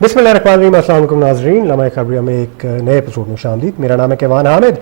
बिस्मिल्लाहिर्रहमानिर्रहीम। अस्सलाम वालेकुम नाज़रीन, लम्हा खबरिया में एक नए एपिसोड में खुशामदीद। मेरा नाम है कैवान हामिद।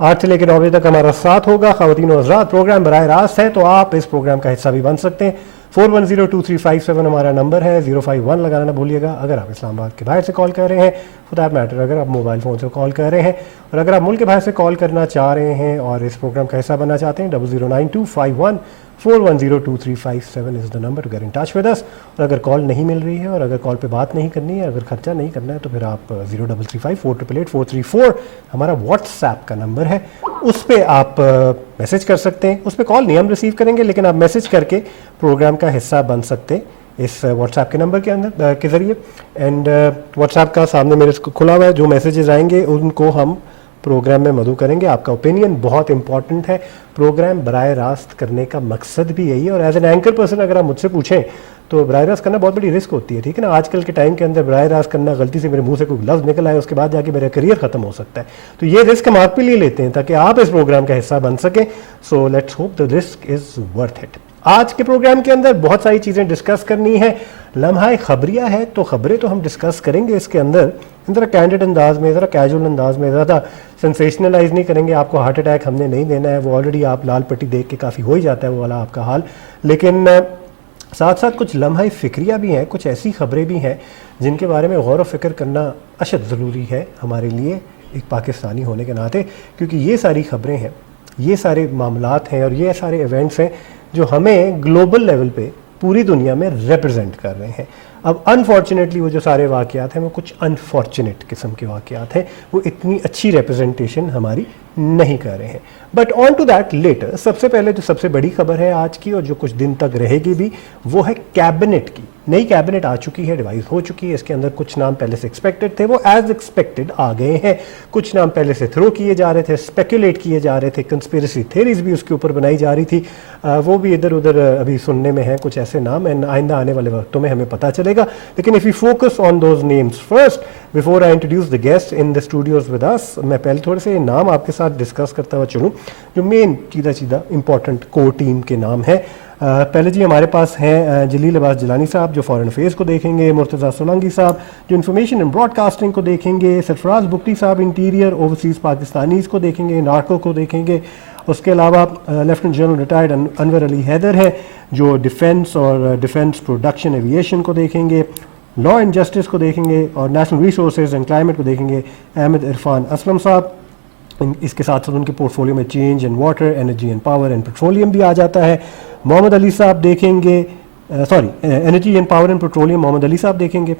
8 से लेकर 9 बजे तक हमारा साथ होगा। ख़वातीन और हज़रात, प्रोग्राम बराह रास्त है तो आप इस प्रोग्राम का हिस्सा भी बन सकते हैं। 41023557 हमारा नंबर है। 051 लगाना ना भूलिएगा। अगर आप इस्लामाबाद के बाहर से कॉल कर रहे हैं, फॉर दैट मैटर अगर आप मोबाइल फ़ोन से कॉल कर रहे हैं, और अगर आप मुल्क के बाहर से कॉल करना चाह रहे हैं और इस प्रोग्राम का हिस्सा बनना चाहते हैं, 00925141023557 is the number to get in touch with us. और अगर कॉल नहीं मिल रही है और अगर कॉल पे बात नहीं करनी है, अगर खर्चा नहीं करना है, तो फिर आप 0335488434 हमारा व्हाट्सएप का नंबर है, उस पर आप मैसेज कर सकते हैं। उस पर कॉल नहीं हम रिसीव करेंगे, लेकिन आप मैसेज करके प्रोग्राम का हिस्सा बन सकते हैं इस व्हाट्सएप के नंबर के अंदर के ज़रिए। एंड व्हाट्सएप का सामने मेरे खुला हुआ है, जो मैसेजेस आएंगे उनको हम प्रोग्राम में मदू करेंगे। आपका ओपिनियन बहुत इंपॉर्टेंट है। प्रोग्राम बराह रास्त करने का मकसद भी यही है। और एज एन एंकर पर्सन अगर आप मुझसे पूछें तो बराह रास्त करना बहुत बड़ी रिस्क होती है, ठीक है ना। आजकल के टाइम के अंदर बराह रास्त करना, गलती से मेरे मुंह से कोई लफ्ज़ निकल आए, उसके बाद जाके मेरा करियर ख़त्म हो सकता है। तो ये रिस्क हम आप भी ले लेते हैं ताकि आप इस प्रोग्राम का हिस्सा बन सकें। So let's hope the risk is worth it. आज के प्रोग्राम के अंदर बहुत सारी चीज़ें डिस्कस करनी है। लम्हा खबरिया है तो खबरें तो हम डिस्कस करेंगे इसके अंदर, ज़रा कैंडिड अंदाज में, ज़रा कैजुअल अंदाज में, ज़्यादा सेंसेशनलाइज नहीं करेंगे। आपको हार्ट अटैक हमने नहीं देना है, वो ऑलरेडी आप लाल पट्टी देख के काफ़ी हो ही जाता है वो वाला आपका हाल। लेकिन साथ साथ कुछ लम्हा फ़िक्रिया भी हैं, कुछ ऐसी खबरें भी हैं जिनके बारे में गौर व फिक्र करना अशद ज़रूरी है हमारे लिए एक पाकिस्तानी होने के नाते, क्योंकि ये सारी खबरें हैं, ये सारे मामलात हैं और ये सारे इवेंट्स हैं जो हमें ग्लोबल लेवल पे पूरी दुनिया में रिप्रेजेंट कर रहे हैं। अब अनफॉर्चुनेटली वो जो सारे वाक़यात हैं वो कुछ अनफॉर्चुनेट किस्म के वाक़यात हैं, वो इतनी अच्छी रिप्रेजेंटेशन हमारी नहीं कर रहे हैं। But on to that letter. सबसे पहले जो सबसे बड़ी खबर है आज की और जो कुछ दिन तक रहेगी भी, वो है कैबिनेट की। नई कैबिनेट आ चुकी है, डिवाइस हो चुकी है। इसके अंदर कुछ नाम पहले से एक्सपेक्टेड थे, वो एज एक्सपेक्टेड आ गए हैं। कुछ नाम पहले से थ्रो किए जा रहे थे, स्पेकुलेट किए जा रहे थे, कंस्पिरेसी थ्योरीज भी उसके ऊपर बनाई जा रही थी, वो भी इधर उधर अभी सुनने में है कुछ ऐसे नाम, एंड आइंदा आने वाले वक्तों में हमें पता चलेगा। लेकिन if you focus on those names first before I introduce the guest in the studios with us, मैं पहले थोड़े से नाम आपके साथ डिस्कस करता हुआ चलूँ जो मेन सीधा इंपॉर्टेंट कोर टीम के नाम है। पहले जी हमारे पास हैं जलील अब्बास जिलानी साहब जो फॉरेन अफेयर्स को देखेंगे, मुर्तज़ा सोलंकी साहब जो इन्फॉर्मेशन एंड ब्रॉडकास्टिंग को देखेंगे, सरफराज बुख्ती साहब इंटीरियर ओवरसीज़ पाकिस्तानीज़ को देखेंगे, नार्को को देखेंगे। उसके अलावा lieutenant general retired Anwar Ali Haider हैं जो डिफेंस और डिफेंस प्रोडक्शन एविएशन को देखेंगे, लॉ एंड जस्टिस को देखेंगे और नेशनल रिसोर्सेज एंड क्लाइमेट को देखेंगे अहमद इरफान असलम साहब। इसके साथ साथ उनके पोर्टफोलियो में change and water, energy and power and petroleum भी आ जाता है। मोहम्मद अली साहब देखेंगे, energy and power and petroleum Mohammad Ali sahab देखेंगे।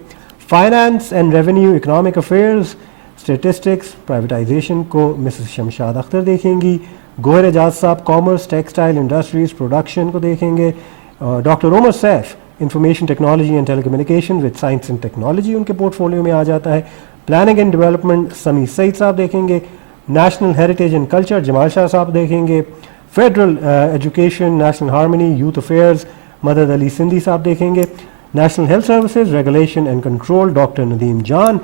Finance and revenue, economic affairs, statistics, privatisation को मिसेस शमशाद अख्तर देखेंगी। गोहर एजाज साहब कॉमर्स, टेक्सटाइल इंडस्ट्रीज, प्रोडक्शन को देखेंगे। Doctor Umar Saif information technology and telecommunication with science and technology उनके पोर्टफोलियो में आ जाता है। प्लानिंग एंड डेवलपमेंट समी सईद साहब देखेंगे। National heritage and culture Jamal Shah sahab देखेंगे। Federal education, national harmony, youth affairs मदद अली सिंधी साहब देखेंगे। National health services, regulation and control doctor Nadeem जान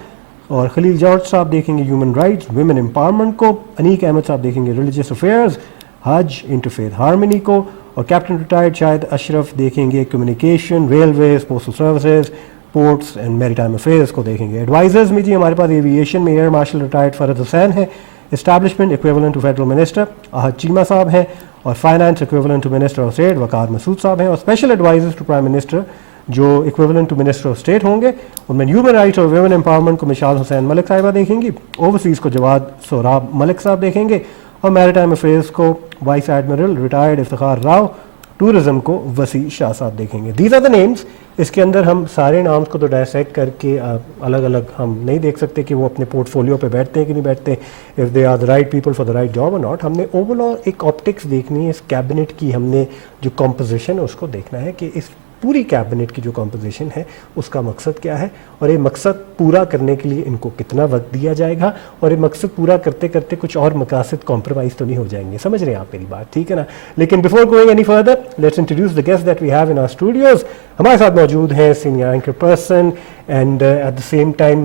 और खलील जॉर्ज साहब देखेंगे ह्यूमन राइट्स, वुमेन एम्पावरमेंट को। अनीक अहमद साहब देखेंगे रिलीजियस अफेयर्स, हज, इंटरफेथ हार्मनी को। और कैप्टन रिटायर्ड शाहिद अशरफ देखेंगे communication, railways, postal services, ports and maritime affairs को देखेंगे। एडवाइजर्स में जी हमारे पास एविएशन में air marshal retired Farhad Hussain है, establishment equivalent to federal minister Ahad Cheema साहब हैं, और finance equivalent to minister of state Waqar Masood साहब हैं, और special advisers to prime minister जो equivalent to minister of state होंगे उनमें ह्यूमन राइट्स और वुमेन एम्पावरमेंट को मिशाल हुसैन मलिक साहिबा देखेंगी। ओवरसीज़ को जवाद सोराब मलिक साहब देखेंगे, और मैरीटाइम अफेयर्स को vice admiral retired Iftikhar Rao, tourism को वसी शाह साहब देखेंगे। These are the names. इसके अंदर हम सारे नाम्स को तो डायसेक्ट करके अलग अलग हम नहीं देख सकते कि वो अपने पोर्टफोलियो पे बैठते हैं कि नहीं बैठते, if they are the right people for the right job और नॉट। हमने ओवरऑल एक ऑप्टिक्स देखनी है इस कैबिनेट की, हमने जो कॉम्पोजिशन है उसको देखना है कि इस पूरी कैबिनेट की जो कॉम्पोजिशन है उसका मकसद क्या है, और ये मकसद पूरा करने के लिए इनको कितना वक्त दिया जाएगा, और ये मकसद पूरा करते करते कुछ और मकासद कॉम्प्रोमाइज़ तो नहीं हो जाएंगे। समझ रहे हैं आप मेरी बात, ठीक है ना। लेकिन before going any further let's introduce the guest that we have in our studios. हमारे साथ मौजूद हैं senior anchor person and at the same time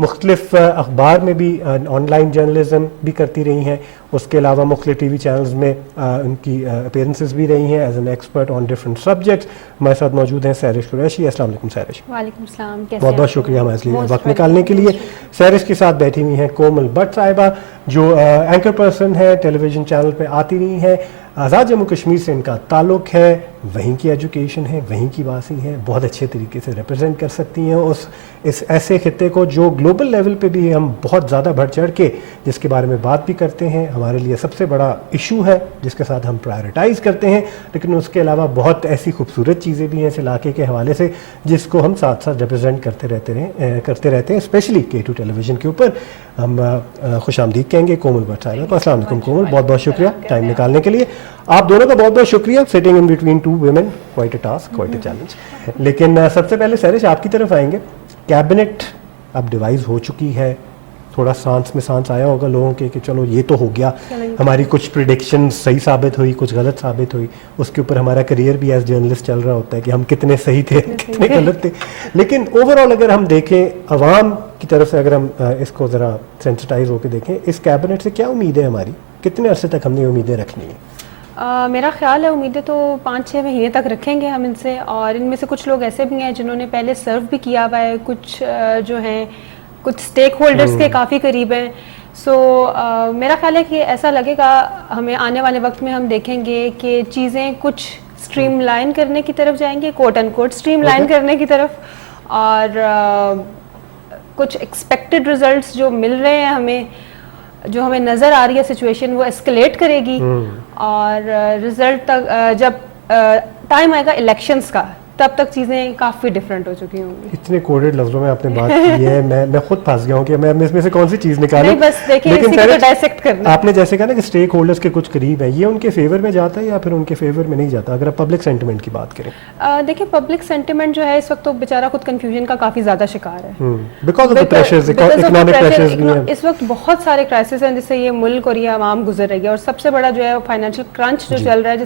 मुख्तलिफ अखबार में भी ऑनलाइन जर्नलिज्म भी करती रही हैं, उसके अलावा मुख्तलिफ टी वी चैनल्स में उनकी अपीयरेंसेस भी रही हैं as an expert on different subjects. हमारे साथ साथ मौजूद हैं सहरिश कुरैशी। अस्सलाम वालेकुम सहरिश। वालेकुम सलाम, कैसे बहुत बहुत आप? शुक्रिया हमारे लिए Most वक्त निकालने के लिए। सहरिश के साथ बैठी हुई हैं कोमल भट्ट साहिबा, जो एंकर पर्सन है, टेलीविज़न चैनल पे आती रही हैं। आज़ाद जम्मू कश्मीर से इनका ताल्लुक़ है, वहीं की एजुकेशन है, वहीं की वासी हैं, बहुत अच्छे तरीके से रिप्रेजेंट कर सकती हैं इस ऐसे खित्ते को जो ग्लोबल लेवल पे भी हम बहुत ज़्यादा बढ़ चढ़ के जिसके बारे में बात भी करते हैं, हमारे लिए सबसे बड़ा इशू है जिसके साथ हम प्रायोरिटाइज़ करते हैं, लेकिन उसके अलावा बहुत ऐसी खूबसूरत चीज़ें भी हैं इस इलाके के हवाले से जिसको हम साथ साथ रिप्रेजेंट करते रहते हैं, स्पेशली K2 टेलीविज़न के ऊपर। हम खुशामदीद कहेंगे कोमल भट्ट साहिबा को। अस्सलाम वालेकुम कोमल, बहुत बहुत शुक्रिया टाइम निकालने के लिए। आप दोनों का बहुत बहुत शुक्रिया। Sitting in between two women, quite a task, quite a challenge. लेकिन सबसे पहले सहरिश आपकी तरफ आएंगे। कैबिनेट अब डिवाइस हो चुकी है, थोड़ा सांस में सांस आया होगा लोगों के कि चलो ये तो हो गया, हमारी कुछ प्रिडिक्शन सही साबित हुई, कुछ गलत साबित हुई, उसके ऊपर हमारा करियर भी एज जर्नलिस्ट चल रहा होता है कि हम कितने सही थे कितने गलत थे। लेकिन ओवरऑल अगर हम देखें अवाम की तरफ से, अगर हम इसको ज़रा सेंसिटाइज होकर देखें, इस कैबिनेट से क्या उम्मीद है हमारी, कितने अरसे तक हमने उम्मीदें रखनी है? मेरा ख्याल है उम्मीदें तो 5-6 महीने तक रखेंगे हम इनसे, और इनमें से कुछ लोग ऐसे भी हैं जिन्होंने पहले सर्व भी किया हुआ है, कुछ जो हैं कुछ स्टेक होल्डर्स के काफ़ी करीब हैं। सो मेरा ख्याल है कि ऐसा लगेगा हमें आने वाले वक्त में, हम देखेंगे कि चीज़ें कुछ स्ट्रीमलाइन करने की तरफ जाएंगे, कोट एंड कोट स्ट्रीमलाइन करने की तरफ, और कुछ एक्सपेक्टेड रिजल्ट्स जो मिल रहे हैं हमें, जो हमें नज़र आ रही है सिचुएशन, वो एस्केलेट करेगी, और रिजल्ट तक जब टाइम आएगा इलेक्शंस का, तब तक चीज़ें काफ़ी डिफरेंट हो चुकी होंगी। इतने कोडेड लफ्जों में आपने बात की है, मैं खुद फंस गया हूँ कि मैं इसमें से कौन सी चीज़ निकालूं। नहीं, बस देखिए इसी को डायसेक्ट करना। आपने जैसे कहा ना कि स्टेक होल्डर्स के कुछ करीब है, ये उनके फेवर में जाता है या फिर उनके फेवर में नहीं जाता, अगर आप पब्लिक सेंटिमेंट की बात करें? देखिए पब्लिक सेंटिमेंट जो है इस वक्त तो बेचारा खुद कंफ्यूजन का काफ़ी ज़्यादा शिकार है, because of the pressures, economic pressures भी हैं। इस वक्त बहुत सारे क्राइसिस हैं जिससे ये मुल्क और ये आवाम गुजर रही है, और सबसे बड़ा जो है फाइनेंशियल क्रंच जो चल रहा है,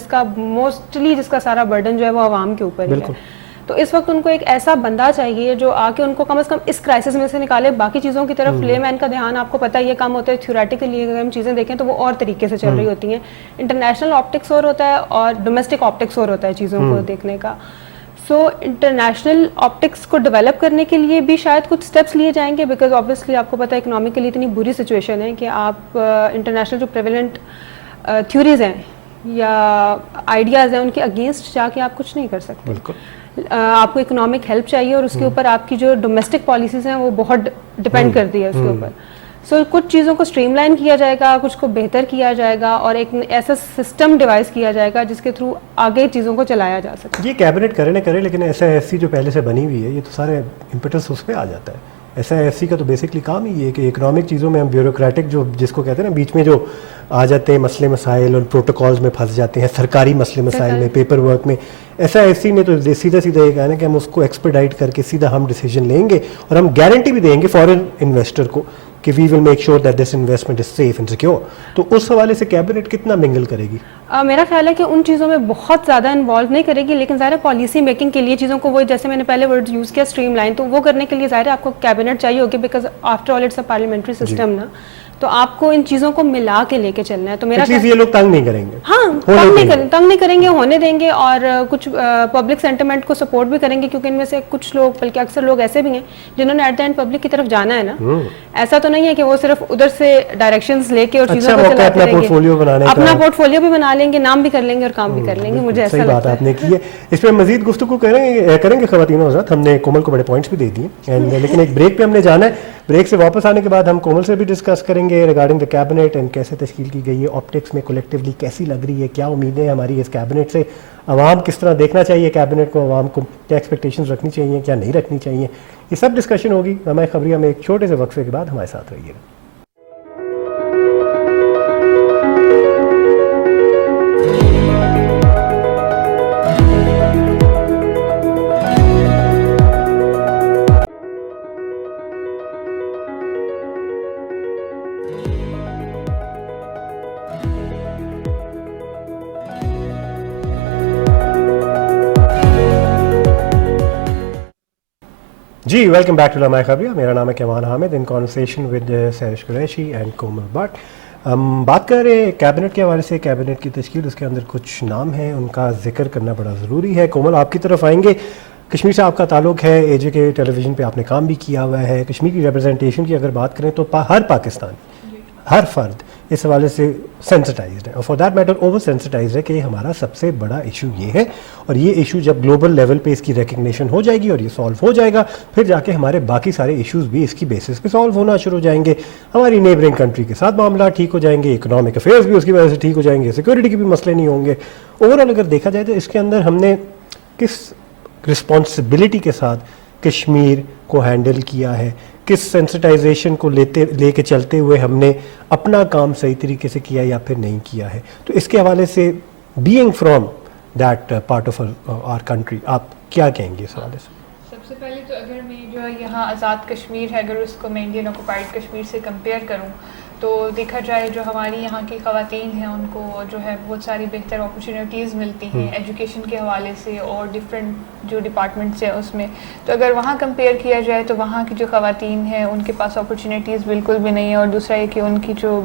जिसका सारा बर्डन जो है वो आवाम के ऊपर ही है। तो इस वक्त उनको एक ऐसा बंदा चाहिए जो आके उनको कम से कम इस क्राइसिस में से निकाले, बाकी चीज़ों की तरफ ले मैन का ध्यान आपको पता है ये काम होता है थ्योरेटिकली, अगर हम चीज़ें देखें तो वो और तरीके से चल रही होती हैं। इंटरनेशनल ऑप्टिक्स और होता है और डोमेस्टिक ऑप्टिक्स और होता है चीज़ों को देखने का। सो इंटरनेशनल ऑप्टिक्स को डेवलप करने के लिए भी शायद कुछ स्टेप्स लिए जाएंगे, बिकॉज ऑब्वियसली आपको पता है इकोनॉमिकली इतनी बुरी सिचुएशन है कि आप इंटरनेशनल जो प्रेवलेंट थ्योरीज हैं या आइडियाज़ हैं उनके अगेंस्ट जाके आप कुछ नहीं कर सकते। आपको इकोनॉमिक हेल्प चाहिए, और उसके ऊपर आपकी जो डोमेस्टिक पॉलिसीज़ हैं वो बहुत डिपेंड करती है उसके ऊपर। सो कुछ चीज़ों को स्ट्रीमलाइन किया जाएगा, कुछ को बेहतर किया जाएगा, और एक ऐसा सिस्टम डिवाइस किया जाएगा जिसके थ्रू आगे चीज़ों को चलाया जा सके। ये कैबिनेट करे ना करे, लेकिन SISC जो पहले से बनी हुई है, ये तो सारे इम्पेटस उस पर आ जाता है। SISC का तो बेसिकली काम ही है कि इकोनॉमिक चीज़ों में हम ब्यूरोक्रेटिक जो जिसको कहते हैं ना, बीच में जो आ जाते हैं मसले मसाइल और प्रोटोकॉल्स में फंस जाते हैं, सरकारी मसले मसाइल में, पेपर वर्क में, SISC ने तो सीधा सीधा ये कहा ना कि हम उसको एक्सपेडाइट करके सीधा हम डिसीजन लेंगे, और हम गारंटी भी देंगे फॉरेन इन्वेस्टर को कि we will make sure that this investment is safe and secure. तो उस हवाले से कैबिनेट कितना मिंगल करेगी? मेरा ख्याल है कि उन चीज़ों में बहुत ज़्यादा इन्वॉल्व नहीं करेगी, लेकिन ज़ाहिर पॉलिसी मेकिंग के लिए चीज़ों को, वो जैसे मैंने पहले वर्ड यूज़ किया स्ट्रीमलाइन, तो वो करने के लिए ज़ाहिर आपको कैबिनेट चाहिए होगी, because after all it's a parliamentary system ना, तो आपको इन चीज़ों को मिला के लेके चलना है। तो मेरा ये लोग तंग नहीं करेंगे, हाँ तंग नहीं करेंगे, होने देंगे, और कुछ पब्लिक सेंटिमेंट को सपोर्ट भी करेंगे, क्योंकि इनमें से कुछ लोग, बल्कि अक्सर लोग ऐसे भी हैं जिन्होंने एट द एंड पब्लिक की तरफ जाना है ना। ऐसा तो नहीं है कि वो सिर्फ उधर से डायरेक्शंस लेके और चीज़ों को चलाते रहेंगे, अपना पोर्टफोलियो भी बना लेंगे, नाम भी कर लेंगे और काम भी कर लेंगे। मुझे ऐसा लगता है आपने की है। इस पर मजीद गुफ्तगू करेंगे ख़वातीन हज़रात, हमने कोमल को बड़े पॉइंट्स भी दे दिए, लेकिन एक ब्रेक पे हमने जाना है। ब्रेक से वापस आने के बाद हम कोमल से भी डिस्कस करेंगे रिगार्डिंग द कैबिनेट एंड कैसे तश्कील की गई है, ऑप्टिक्स में कलेक्टिवली कैसी लग रही है, क्या उम्मीदें हैं हमारी इस कैबिनेट से, आवाम किस तरह देखना चाहिए कैबिनेट को, आवाम को क्या एक्सपेक्टेशंस रखनी चाहिए, क्या नहीं रखनी चाहिए, ये सब डिस्कशन होगी हमारी खबरिया में। एक छोटे से वक्फे के बाद हमारे साथ रहिएगा। जी welcome back to Lamha Khabariya. मेरा नाम है Kaivan Hamid, in conversation with Sehrish Qureshi and Komal Bhatt. ہم بات کر رہے ہیں کیبنٹ کے حوالے سے. کیبنٹ کی تشکیل, اس کے اندر کچھ نام ہیں, ان کا ذکر کرنا بڑا ضروری ہے. کومل آپ کی طرف آئیں گے. کشمیر سے آپ کا تعلق ہے, اے جے کے ٹیلی ویژن پہ آپ نے کام بھی کیا ہوا ہے. کشمیر کی ریپرزنٹیشن کی اگر بات کریں تو ہر پاکستانی, ہر فرد اس حوالے سے سینسٹائزڈ ہے, اور for that metre over sensitised ہے کہ ہمارا سب سے بڑا ایشو یہ ہے. اور یہ ایشو جب گلوبل لیول پہ اس کی ریکگنیشن ہو جائے گی اور یہ سالو ہو جائے گا, پھر جا کے ہمارے باقی سارے ایشوز بھی اس کی بیسس پہ سالو ہونا شروع ہو جائیں گے. ہماری نیبرنگ کنٹری کے ساتھ معاملات ٹھیک ہو جائیں گے, اکنامک افیئرس بھی اس کی وجہ سے ٹھیک ہو جائیں گے, سیکورٹی کے بھی مسئلے نہیں ہوں گے. اوور آل اگر دیکھا جائے تو اس کے اندر ہم نے کس رسپانسبلٹی کے ساتھ کشمیر کو ہینڈل کیا ہے, کس سینسٹائزیشن کو لے کے چلتے ہوئے ہم نے اپنا کام صحیح طریقے سے کیا یا پھر نہیں کیا ہے. تو اس کے حوالے سے being from that part of our country آپ کیا کہیں گے اس حوالے سے؟ سب سے پہلے تو اگر میں جو یہاں آزاد کشمیر ہے, اگر اس کو میں انڈین آکوپائڈ کشمیر سے کمپیئر کروں تو دیکھا جائے جو ہماری یہاں کی خواتین ہیں ان کو جو ہے بہت ساری بہتر اپرچونیٹیز ملتی ہیں ایجوکیشن کے حوالے سے اور ڈفرینٹ جو ڈپارٹمنٹس ہیں اس میں. تو اگر وہاں کمپیئر کیا جائے تو وہاں کی جو خواتین ہیں ان کے پاس اپرچونیٹیز بالکل بھی نہیں ہے, اور دوسرا یہ کہ ان کی جو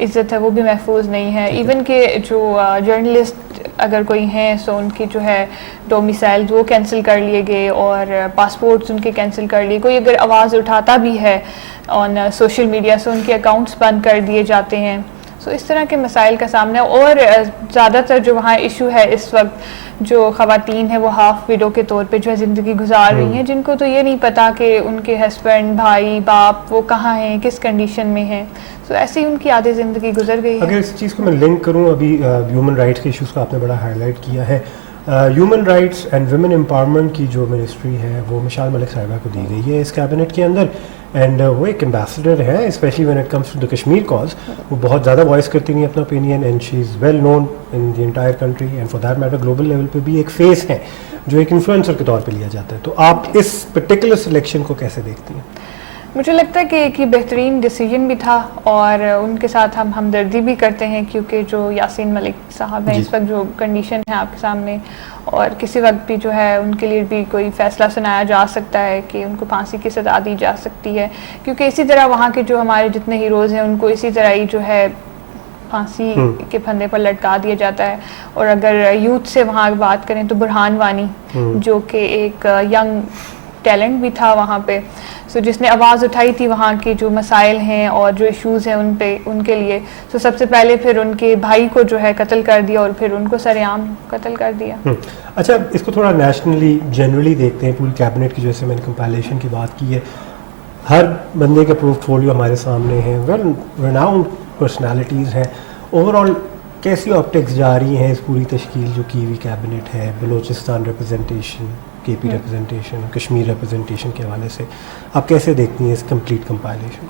عزت ہے وہ بھی محفوظ نہیں ہے. ایون کہ جو جرنلسٹ اگر کوئی ہیں سو ان کی جو ہے ڈومیسائل وہ کینسل کر لیے گئے اور پاسپورٹس ان کے کینسل کر لیے. کوئی اگر آواز اٹھاتا بھی ہے آن سوشل میڈیا سے ان کے اکاؤنٹس بند کر دیے جاتے ہیں. سو اس طرح کے مسائل کا سامنا. اور زیادہ تر جو وہاں ایشو ہے اس وقت جو خواتین ہیں وہ ہاف ویڈو کے طور پہ جو ہے زندگی گزار رہی ہیں, جن کو تو یہ نہیں پتا کہ ان کے ہسبینڈ, بھائی, باپ وہ کہاں ہیں, کس کنڈیشن میں ہیں. سو ایسی ان کی آدھی زندگی گزر گئی ہے. اگر اس چیز کو میں لنک کروں, ابھی ہیومن رائٹس کے ایشوز کو آپ نے بڑا ہائی لائٹ کیا ہے. Human rights and women empowerment کی جو منسٹری ہے وہ مشال ملک صاحبہ کو دی گئی ہے اس کیبنٹ کے اندر, اینڈ وہ ایک امبیسڈر ہے especially when it comes to the Kashmir cause. وہ بہت زیادہ وائس کرتی نہیں اپنا opinion, and she is well known in the entire country, and for that matter global level پہ بھی ایک فیس ہے جو ایک انفلوئنسر کے طور پہ لیا جاتا ہے. تو آپ اس پرٹیکولر سلیکشن کو کیسے دیکھتی ہیں؟ مجھے لگتا ہے کہ ایک بہترین ڈیسیجن بھی تھا, اور ان کے ساتھ ہم ہمدردی بھی کرتے ہیں کیونکہ جو یاسین ملک صاحب ہیں اس وقت جو کنڈیشن ہے آپ کے سامنے, اور کسی وقت بھی جو ہے ان کے لیے بھی کوئی فیصلہ سنایا جا سکتا ہے کہ ان کو پھانسی کی سزا دی جا سکتی ہے, کیونکہ اسی طرح وہاں کے جو ہمارے جتنے ہیروز ہیں ان کو اسی طرح ہی جو ہے پھانسی کے پھندے پر لٹکا دیا جاتا ہے. اور اگر یوتھ سے وہاں بات کریں تو برہان وانی جو کہ ایک ینگ ٹیلنٹ بھی تھا وہاں پہ, سو جس نے آواز اٹھائی تھی وہاں کے جو مسائل ہیں اور جو ایشوز ہیں ان پہ ان کے لیے. سو سب سے پہلے پھر ان کے بھائی کو جو ہے قتل کر دیا اور پھر ان کو سر عام قتل کر دیا. اچھا, اس کو تھوڑا نیشنلی جنرلی دیکھتے ہیں. پوری کیبنٹ کی جیسے میں نے کمپائلیشن کی بات کی ہے, ہر بندے کا پروف فولیو ہمارے سامنے ہے, ویل ریناؤنڈ پرسنالٹیز ہیں. اوور آل کیسی آپٹکس جا رہی ہیں اس پوری تشکیل جو کی ہوئی کیبنٹ ہے, بلوچستان ریپرزنٹیشن, کے پی ریپرزنٹیشن, کشمیر ریپرزنٹیشن کے حوالے سے آپ کیسے دیکھتی ہیں اس کمپلیٹ کمپائلیشن؟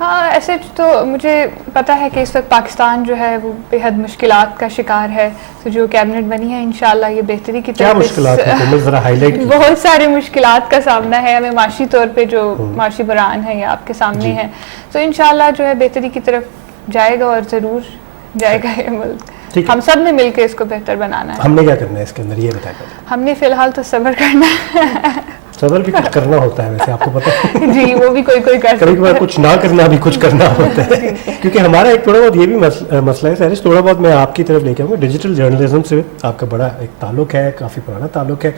ہاں, ایسے تو مجھے پتہ ہے کہ اس وقت پاکستان جو ہے وہ بے حد مشکلات کا شکار ہے. تو جو کیبنٹ بنی ہے انشاءاللہ یہ بہتری کی کیا مشکلات ہیں, ذرا ہائی لائٹ. بہت سارے مشکلات کا سامنا ہے ہمیں معاشی طور پہ, جو معاشی بحران ہے یہ آپ کے سامنے ہے. تو انشاءاللہ جو ہے بہتری کی طرف جائے گا, اور ضرور جائے گا یہ ملک. ہم سب نے مل کے اس کو بہتر بنانا ہے. ہم نے کیا کرنا ہے اس کے اندر یہ بتائیں. ہم نے فی الحال تو صبر کرنا ہے. صبر بھی کچھ کرنا ہوتا ہے ویسے, آپ کو پتہ ہے. جی, وہ بھی کوئی کر کبھی کبھار کچھ نہ کرنا بھی کچھ کرنا ہوتا ہے, کیونکہ ہمارا ایک تھوڑا بہت یہ بھی مسئلہ ہے سہرش, تھوڑا بہت میں آپ کی طرف لے کے آؤں گا. ڈیجیٹل جرنلزم سے آپ کا بڑا ایک تعلق ہے, کافی پرانا تعلق ہے.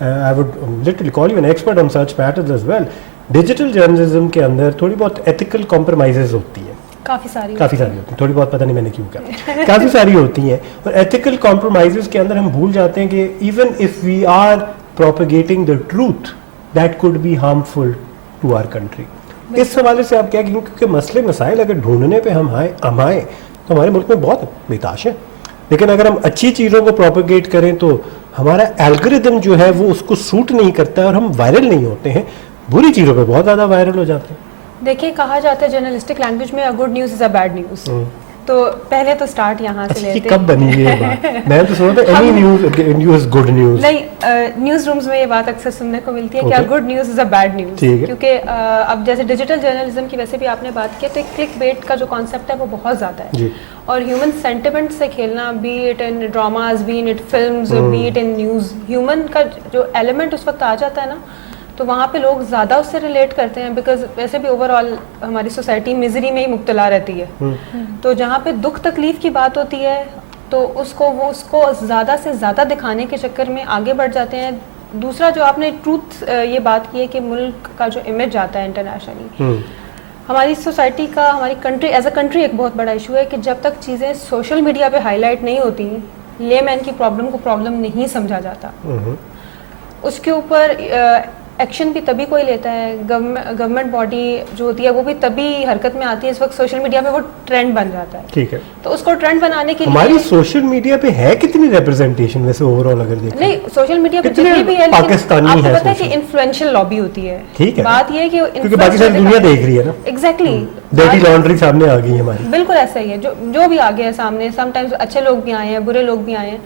I would literally call you an expert on such matters as well. Digital journalism کے اندر تھوڑی بہت ایتھیکل کمپرومائزز ہوتی ہیں, کافی ساری ہوتی ہیں, تھوڑی بہت پتہ نہیں میں نے کیوں کہا, کافی ساری ہوتی ہیں. اور ایتھیکل کمپرومائزز کے اندر ہم بھول جاتے ہیں کہ even if we are propagating the truth that could be harmful to our country. اس حوالے سے آپ کیا کہیں, کیونکہ مسئلے مسائل اگر ڈھونڈنے پہ ہم آئیں تو ہمارے ملک میں بہت بےتاش ہے, لیکن اگر ہم اچھی چیزوں کو پروپیگیٹ کریں تو ہمارا الگوریدم جو ہے وہ اس کو سوٹ نہیں کرتا ہے اور ہم وائرل نہیں ہوتے ہیں. بری چیزوں پہ بہت زیادہ وائرل ہو جاتے ہیں. دیکھیے, کہا جاتا ہے جرنلسٹک لینگویج میں good news is a bad news. تو پہلے تو سٹارٹ یہاں سے لیتے ہیں. کب بنی یہ بات؟ میں تو سنا تھا اینی نیوز گڈ نیوز. نہیں, نیوز رومز میں یہ بات اکثر سننے کو ملتی ہے کہ good news is a bad news, کیونکہ اب جیسے ڈیجیٹل جرنلزم کی ویسے بھی آپ نے بات کی تو ایک کلک بیٹ کا جو کانسیپٹ ہے وہ بہت زیادہ ہے, اور ہیومن سینٹیمنٹ سے کھیلنا, be it in dramas, be it films, be it in news, human کا جو ایلیمنٹ اس وقت آ جاتا ہے نا, تو وہاں پہ لوگ زیادہ اس سے ریلیٹ کرتے ہیں, بیکاز ویسے بھی اوور آل ہماری سوسائٹی میزری میں ہی مبتلا رہتی ہے, تو جہاں پہ دکھ تکلیف کی بات ہوتی ہے تو اس کو زیادہ سے زیادہ دکھانے کے چکر میں آگے بڑھ جاتے ہیں. دوسرا جو آپ نے ٹروتھ یہ بات کی ہے کہ ملک کا جو امیج آتا ہے انٹرنیشنلی, ہماری سوسائٹی کا, ہماری کنٹری ایز اے کنٹری ایک بہت بڑا ایشو ہے کہ جب تک چیزیں سوشل میڈیا پہ ہائی لائٹ نہیں ہوتی, لے مین کی پرابلم کو پرابلم نہیں سمجھا جاتا. اس کے اوپر ایکشن بھی تبھی کوئی لیتا ہے, گورنمنٹ باڈی جو ہوتی ہے وہ بھی تبھی حرکت میں آتی ہے اس وقت سوشل میڈیا پہ وہ ٹرینڈ بن جاتا ہے. ٹھیک ہے, تو اس کو ٹرینڈ بنانے کے لیے ہماری سوشل میڈیا پہ ہے کتنی ریپرزینٹیشن ویسے اوور آل اگر دیکھیں؟ نہیں, سوشل میڈیا پہ جتنی بھی ہے لیکن آپ کو پتا ہے کہ انفلوئنشل لابی ہوتی ہے. ٹھیک ہے, بات یہ ہے کہ کیونکہ باقی ساری دنیا دیکھ رہی ہے نا. ایگزیکٹلی, ڈرٹی لانڈری سامنے آ گئی ہماری. بالکل ایسا ہی ہے, جو بھی آگے ہے سامنے, سم ٹائمز اچھے لوگ بھی آئے ہیں, برے لوگ بھی آئے ہیں,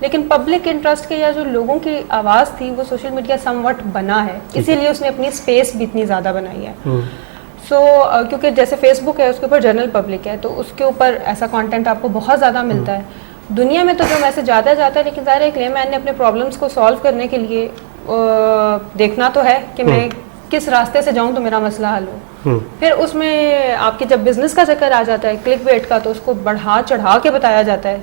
لیکن پبلک انٹرسٹ کے یا جو لوگوں کی آواز تھی وہ سوشل میڈیا سم وٹ بنا ہے, اسی لیے اس نے اپنی اسپیس بھی اتنی زیادہ بنائی ہے. سو کیونکہ جیسے فیس بک ہے اس کے اوپر جنرل پبلک ہے, تو اس کے اوپر ایسا کانٹینٹ آپ کو بہت زیادہ ملتا ہے. دنیا میں تو جو میسج جاتا ہے لیکن ظاہر ہے ایک لے مین نے اپنے پرابلمس کو سالو کرنے کے لیے دیکھنا تو ہے کہ میں کس راستے سے جاؤں تو میرا مسئلہ حل ہو. پھر اس میں آپ کے جب بزنس کا چکر آ جاتا ہے, کلک بیٹ کا, تو اس کو بڑھا چڑھا کے بتایا جاتا ہے.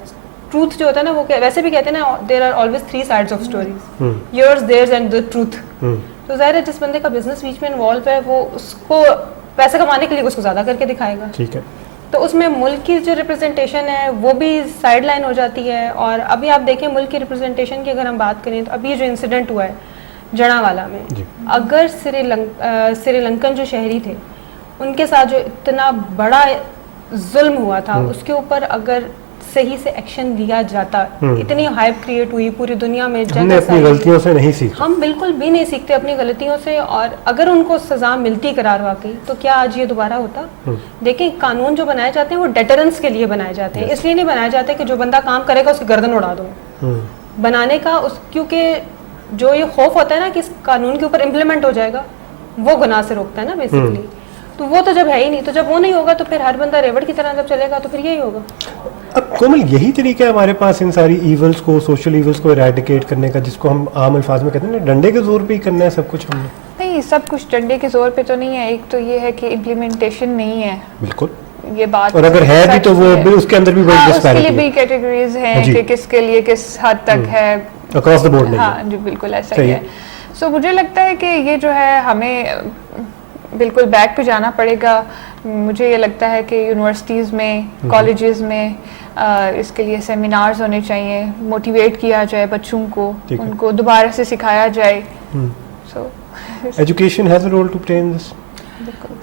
ٹروتھ جو ہوتا ہے نا, وہ ویسے بھی کہتے ہیں نا, there are always 3 sides of stories, yours, theirs and the truth. تو ظاہر ہے جس بندے کا بزنس بیچ میں انوالو ہے وہ اس کو پیسے کمانے کے لیے اس کو زیادہ کر کے دکھائے گا. ٹھیک ہے, تو اس میں ملک کی جو ریپرزنٹیشن ہے وہ بھی سائڈ لائن ہو جاتی ہے. اور ابھی آپ دیکھیں ملک کی ریپرزنٹیشن کی اگر ہم بات کریں تو ابھی جو انسیڈنٹ ہوا ہے جڑا والا میں, اگر سری لنکن جو شہری تھے ان کے ساتھ جو اتنا بڑا ظلم ہوا تھا اس کے اوپر اگر صحیح سے ایکشن لیا جاتا, اتنی ہائپ کریٹ ہوئی پوری دنیا میں, ہم نے اپنی غلطیوں سے نہیں سیکھا. ہم بالکل بھی نہیں سیکھتے اپنی غلطیوں سے, اور اگر ان کو سزا ملتی قرار واقعی تو کیا آج یہ دوبارہ ہوتا؟ دیکھیں قانون جو بنائے جاتے ہیں وہ ڈیٹرنس کے لیے بنائے جاتے ہیں, اس لیے نہیں بنائے جاتے کہ جو بندہ کام کرے گا اس کی گردن اڑا دو. بنانے کا کیونکہ جو یہ خوف ہوتا ہے نا کہ اس قانون کے اوپر امپلیمنٹ ہو جائے گا, وہ گناہ سے روکتا ہے نا بیسیکلی. تو وہ تو جب ہے ہی نہیں, تو جب وہ نہیں ہوگا تو پھر ہر بندہ ریوڑ کی طرح جب چلے گا تو پھر یہی ہوگا. اب کومل یہی طریقہ ہے ہمارے پاس ان ساری ایولز کو, سوشل ایولز کو ایریڈیکیٹ کرنے کا, جس کو ہم عام الفاظ میں کہتے ہیں نا ڈنڈے کے زور پہ ہی کرنا ہے سب کچھ. ہم نے نہیں, سب کچھ ڈنڈے کے زور پہ تو نہیں ہے. ایک تو یہ ہے کہ امپلیمنٹیشن نہیں ہے. بالکل, یہ بات, اور اگر ہے بھی تو وہ اس کے اندر بھی بڑی ڈسپیرٹی ہے. اس کے لیے بھی کیٹیگریز ہیں کہ کس کے لیے کس حد تک ہے, اکراس دا بورڈ نہیں. ہاں جی بالکل ایسا ہی ہے. سو مجھے لگتا ہے کہ یہ جو ہے ہمیں بالکل بیک پہ جانا پڑے گا. مجھے یہ لگتا ہے کہ یونیورسٹیز میں, کالجز میں اس کے لیے سیمینارز ہونے چاہیے, موٹیویٹ کیا جائے بچوں کو, ان کو دوبارہ سے سکھایا جائے. So education has a role to play in this.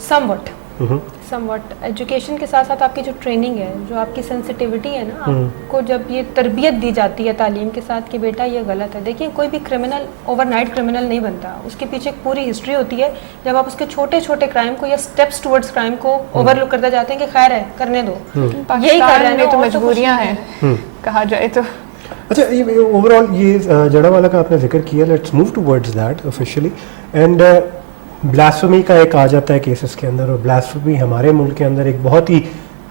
Somewhat education کے ساتھ ساتھ آپ کی جو ٹریننگ ہے, جو آپ کی سینسٹیوٹی ہے نا, آپ کو جب یہ تربیت دی جاتی ہے تعلیم کے ساتھ کہ بیٹا یہ غلط ہے. دیکھیں کوئی بھی کرمنل اوور نائٹ کرمنل نہیں بنتا, اس کے پیچھے ایک پوری ہسٹری ہوتی ہے. جب آپ اس کے چھوٹے چھوٹے کرائم کو یا اسٹیپس ٹورڈز کرائم کو اوور لک کرتے جاتے ہیں کہ خیر ہے کرنے دو, یہی کر رہے ہیں, تو مجبوریاں ہیں کہا جائے تو. اچھا, اوور آل یہ جڑا والا کا آپ نے ذکر کیا, let's move towards that officially. And blasphemy کا ایک آ جاتا ہے کیسز کے اندر, اور بلاسفمی ہمارے ملک کے اندر ایک بہت ہی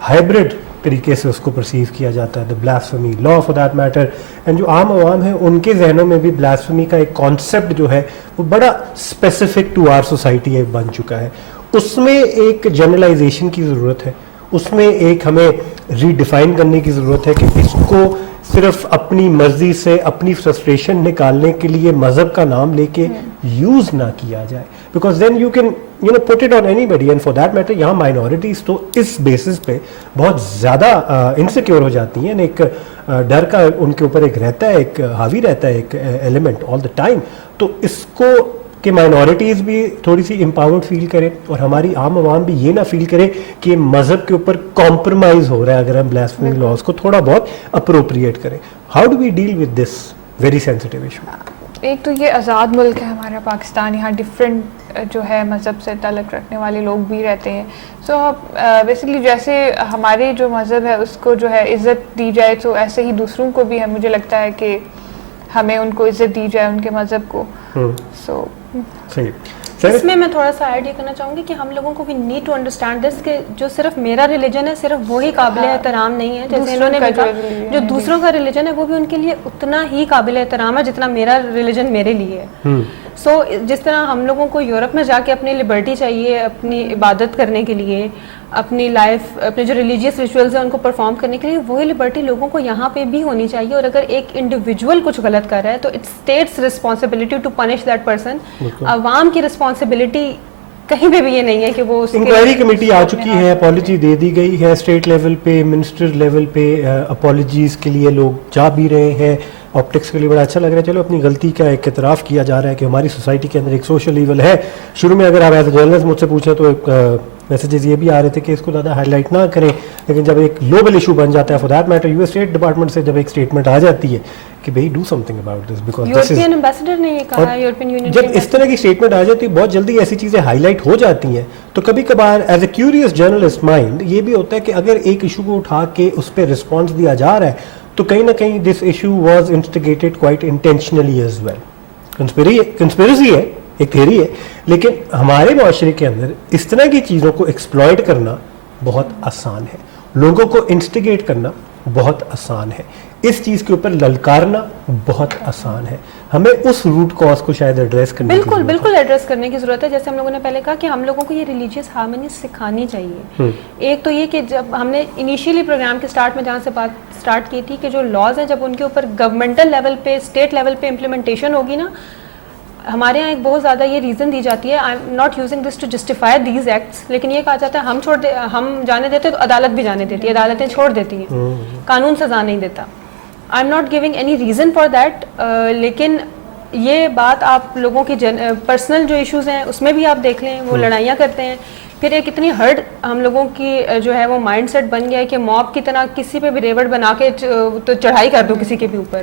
ہائبرڈ طریقے سے اس کو پرسیو کیا جاتا ہے, the blasphemy law for that matter. And جو عام عوام ہے ان کے ذہنوں میں بھی بلاسفمی کا ایک کانسیپٹ جو ہے وہ بڑا اسپیسیفک ٹو آر سوسائٹی بن چکا ہے. اس میں ایک جنرلائزیشن کی ضرورت ہے, اس میں ایک ہمیں ری ڈیفائن کرنے کی ضرورت ہے کہ اس کو صرف اپنی مرضی سے اپنی فرسٹریشن نکالنے کے لیے مذہب کا نام لے کے یوز نہ کیا جائے, because then you can put it on anybody. And for that matter یہاں مائنورٹیز تو اس بیسس پہ بہت زیادہ انسیکیور ہو جاتی ہیں. ایک ڈر کا ان کے اوپر ایک رہتا ہے, ایک حاوی رہتا ہے ایک ایلیمنٹ آل دا ٹائم. تو اس کو کہ مائنورٹیز بھی تھوڑی سی امپاورڈ فیل کریں, اور ہماری عام عوام بھی یہ نہ فیل کرے کہ مذہب کے اوپر کمپرومائز ہو رہا ہے اگر ہم بلاسفمی لاز کو تھوڑا بہت اپروپریٹ کریں. How do we deal with this very sensitive issue? ایک تو یہ آزاد ملک ہے ہمارا پاکستان, یہاں ڈفرینٹ جو ہے مذہب سے تعلق رکھنے والے لوگ بھی رہتے ہیں. سو بیسکلی جیسے ہمارے جو مذہب ہے اس کو جو ہے عزت دی جائے, تو ایسے ہی دوسروں کو بھی مجھے لگتا ہے کہ ہمیں ان کو عزت دی جائے ان کے مذہب کو. سو اس میں تھوڑا سا ایڈ یہ کرنا چاہوں گی کہ ہم لوگوں کو بھی نیڈ ٹو انڈرسٹینڈ دس کہ جو صرف میرا ریلیجن ہے صرف وہی قابل احترام نہیں ہے. جیسے انہوں نے بھی کہا جو دوسروں کا ریلیجن ہے وہ بھی ان کے لیے اتنا ہی قابل احترام ہے جتنا میرا ریلیجن میرے لیے ہے. سو جس طرح ہم لوگوں کو یورپ میں جا کے اپنی لبرٹی چاہیے اپنی عبادت کرنے کے لیے, اپنی لائف, اپنے جو ریلیجیس ریچولز ہیں ان کو پرفارم کرنے کے لیے, وہی لبرٹی لوگوں کو یہاں پہ بھی ہونی چاہیے. اور اگر ایک انڈیویجول کچھ غلط کر رہا ہے تو it's state's responsibility to punish that person. عوام کی رسپانسبلٹی کہیں پہ بھی یہ نہیں ہے کہ وہ انکوائری کمیٹی آ چکی ہے, اپالوجی دے دی گئی ہے, اسٹیٹ لیول پہ منسٹر لیول پہ اپالوجیز کے لیے لوگ جا بھی رہے ہیں. آپٹکس کے لیے بڑا اچھا لگ رہا ہے, چلو اپنی غلطی کا ایک اعتراف کیا جا رہا ہے کہ ہماری سوسائٹی کے اندر ایک سوشل ایول ہے. شروع میں اگر آپ ایز اے جرنلسٹ مجھ سے پوچھیں تو ایک میسیجز یہ بھی آ رہے تھے کہ اس کو زیادہ ہائی لائٹ نہ کریں, لیکن جب ایک گلوبل ایشو بن جاتا ہے, for that matter U S state department سے جب ایک اسٹیٹمنٹ آ جاتی ہے کہ بھائی do some thing about this, because European ambassador نے یہ کہا ہے, یورپین یونین جب اس طرح کی اسٹیٹمنٹ آ جاتی ہے بہت جلدی ایسی چیزیں ہائی لائٹ ہو جاتی ہیں. تو کبھی کبھار as a curious journalist mind یہ بھی ہوتا ہے کہ اگر ایک ایشو کو اٹھا کے اس پہ رسپانس دیا جا رہا ہے تو کہیں نہ کہیں this issue was instigated quite intentionally as well. Conspiracy ہے, ایک تھیوری ہے, لیکن ہمارے معاشرے کے اندر اس طرح کی چیزوں کو ایکسپلائٹ کرنا بہت آسان ہے, لوگوں کو انسٹیگیٹ کرنا بہت آسان ہے, اس چیز کے اوپر للکارنا بہت آسان ہے. ہمیں اس روٹ کاز کو شاید ایڈریس کرنے کی بالکل بالکل ایڈریس کرنے کی ضرورت ہے. جیسے ہم لوگوں نے پہلے کہا کہ ہم لوگوں کو یہ ریلیجیس ہارمونی سکھانی چاہیے. ایک تو یہ کہ جب ہم نے انیشیلی پروگرام کے اسٹارٹ میں جہاں سے بات اسٹارٹ کی تھی کہ جو لاز ہیں جب ان کے اوپر گورنمنٹل لیول پہ, اسٹیٹ لیول پہ امپلیمنٹیشن ہوگی نا, ہمارے یہاں ایک بہت زیادہ یہ ریزن دی جاتی ہے, I am not using this to justify these acts, لیکن یہ کہا جاتا ہے ہم جانے دیتے تو عدالت بھی جانے دیتی ہے, عدالتیں چھوڑ دیتی ہیں, قانون سزا نہیں دیتا. آئی am not giving any reason for that, لیکن یہ بات آپ لوگوں کی پرسنل جو ایشوز ہیں اس میں بھی آپ دیکھ لیں, وہ لڑائیاں کرتے ہیں. پھر ایک اتنی ہرڈ ہم لوگوں کی جو ہے وہ مائنڈ سیٹ بن گیا ہے کہ موب کی طرح کسی پہ بھی ریوڑ بنا کے تو چڑھائی کر دو کسی کے بھی اوپر,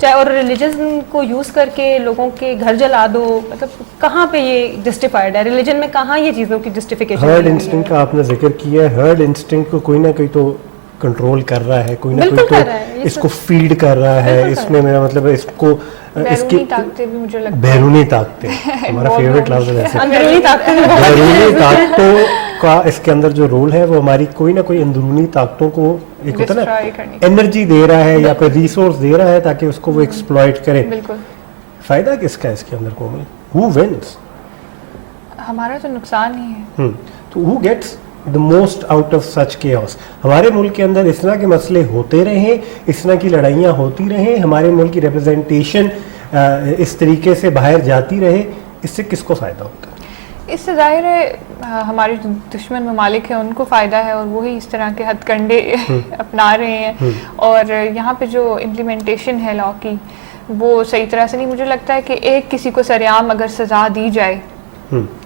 چاہے اور ریلیجن کو یوز کر کے لوگوں کے گھر جلا دو. مطلب کہاں پہ یہ جسٹیفائڈ ہے, ریلیجن میں کہاں یہ چیزوں کی جسٹیفیکیشن. ہرڈ انسٹنکٹ کا آپ نے ذکر کیا ہے, ہرڈ انسٹنکٹ کو کوئی نہ کوئی تو کنٹرول کر رہا ہے, کوئی نہ کوئی تو اس کو فیڈ کر رہا ہے. اس میں میرا مطلب ہے اس کو اس کی طاقتیں بھی مجھے لگتا ہے, بیرونی طاقتیں ہمارا فیوریٹ لفظ ہے, اندرونی بیرونی طاقتوں کا اس کے اندر جو رول ہے وہ ہماری کوئی نہ کوئی اندرونی طاقتوں کو ایک ہوتا ہے نا انرجی دے رہا ہے یا کوئی ریسورس دے رہا ہے تاکہ اس کو وہ ایکسپلائٹ کرے. بالکل. فائدہ کس کا اس کے اندر کومل, ہو ونس؟ ہمارا تو نقصان ہی ہے. تو who gets the most out of such chaos. ہمارے ملک کے اندر اس طرح کے مسئلے ہوتے رہیں, اس طرح کی لڑائیاں ہوتی رہیں, ہمارے ملک کی ریپرزنٹیشن اس طریقے سے باہر جاتی رہے, اس سے کس کو فائدہ ہوتا ہے؟ اس سے ظاہر ہے ہمارے جو دشمن ممالک ہیں ان کو فائدہ ہے, اور وہی اس طرح کے ہتھ کنڈے اپنا رہے ہیں. اور یہاں پہ جو امپلیمنٹیشن ہے لا کی وہ صحیح طرح سے نہیں. مجھے لگتا ہے کہ ایک کسی کو سرعام اگر سزا دی جائے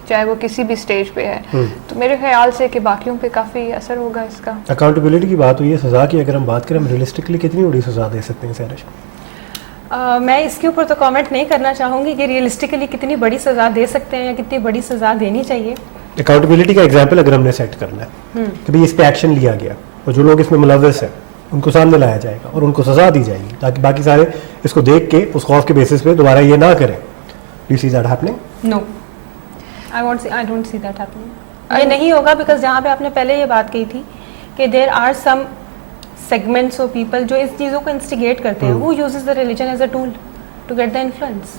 چاہے وہ کسی بھی سٹیج پہ ہے تو میرے خیال سے کہ باقیوں پہ کافی اثر ہوگا اس کا. اکاؤنٹیبلٹی کی بات ہوئی ہے, سزا کی اگر ہم بات کریں, ہم ریئلسٹکلی کتنی بڑی سزا دے سکتے ہیں سہرش؟ میں اس کے اوپر تو کامنٹ نہیں کرنا چاہوں گی کہ ریئلسٹکلی کتنی بڑی سزا دے سکتے ہیں یا کتنی بڑی سزا دینی چاہیے. اکاؤنٹیبلٹی کا ایگزامپل اگر ہم نے سیٹ کرنا ہے کہ بھائی اس پہ ایکشن لیا گیا اور جو لوگ اس میں ملوث ہیں ان کو سامنے لایا جائے گا اور ان کو سزا دی جائے گی تاکہ باقی سارے اس کو دیکھ کے اس خوف کے بیسس پہ دوبارہ یہ نہ کریں. Do you see that happening? No, I don't see that happening. یہ نہیں ہوگا بیکاز جہاں پہ آپ نے پہلے یہ بات کہی تھی کہ there are some segments of people جو اس چیزوں کو انسٹیگیٹ کرتے ہیں, who uses the religion as a tool to get the influence.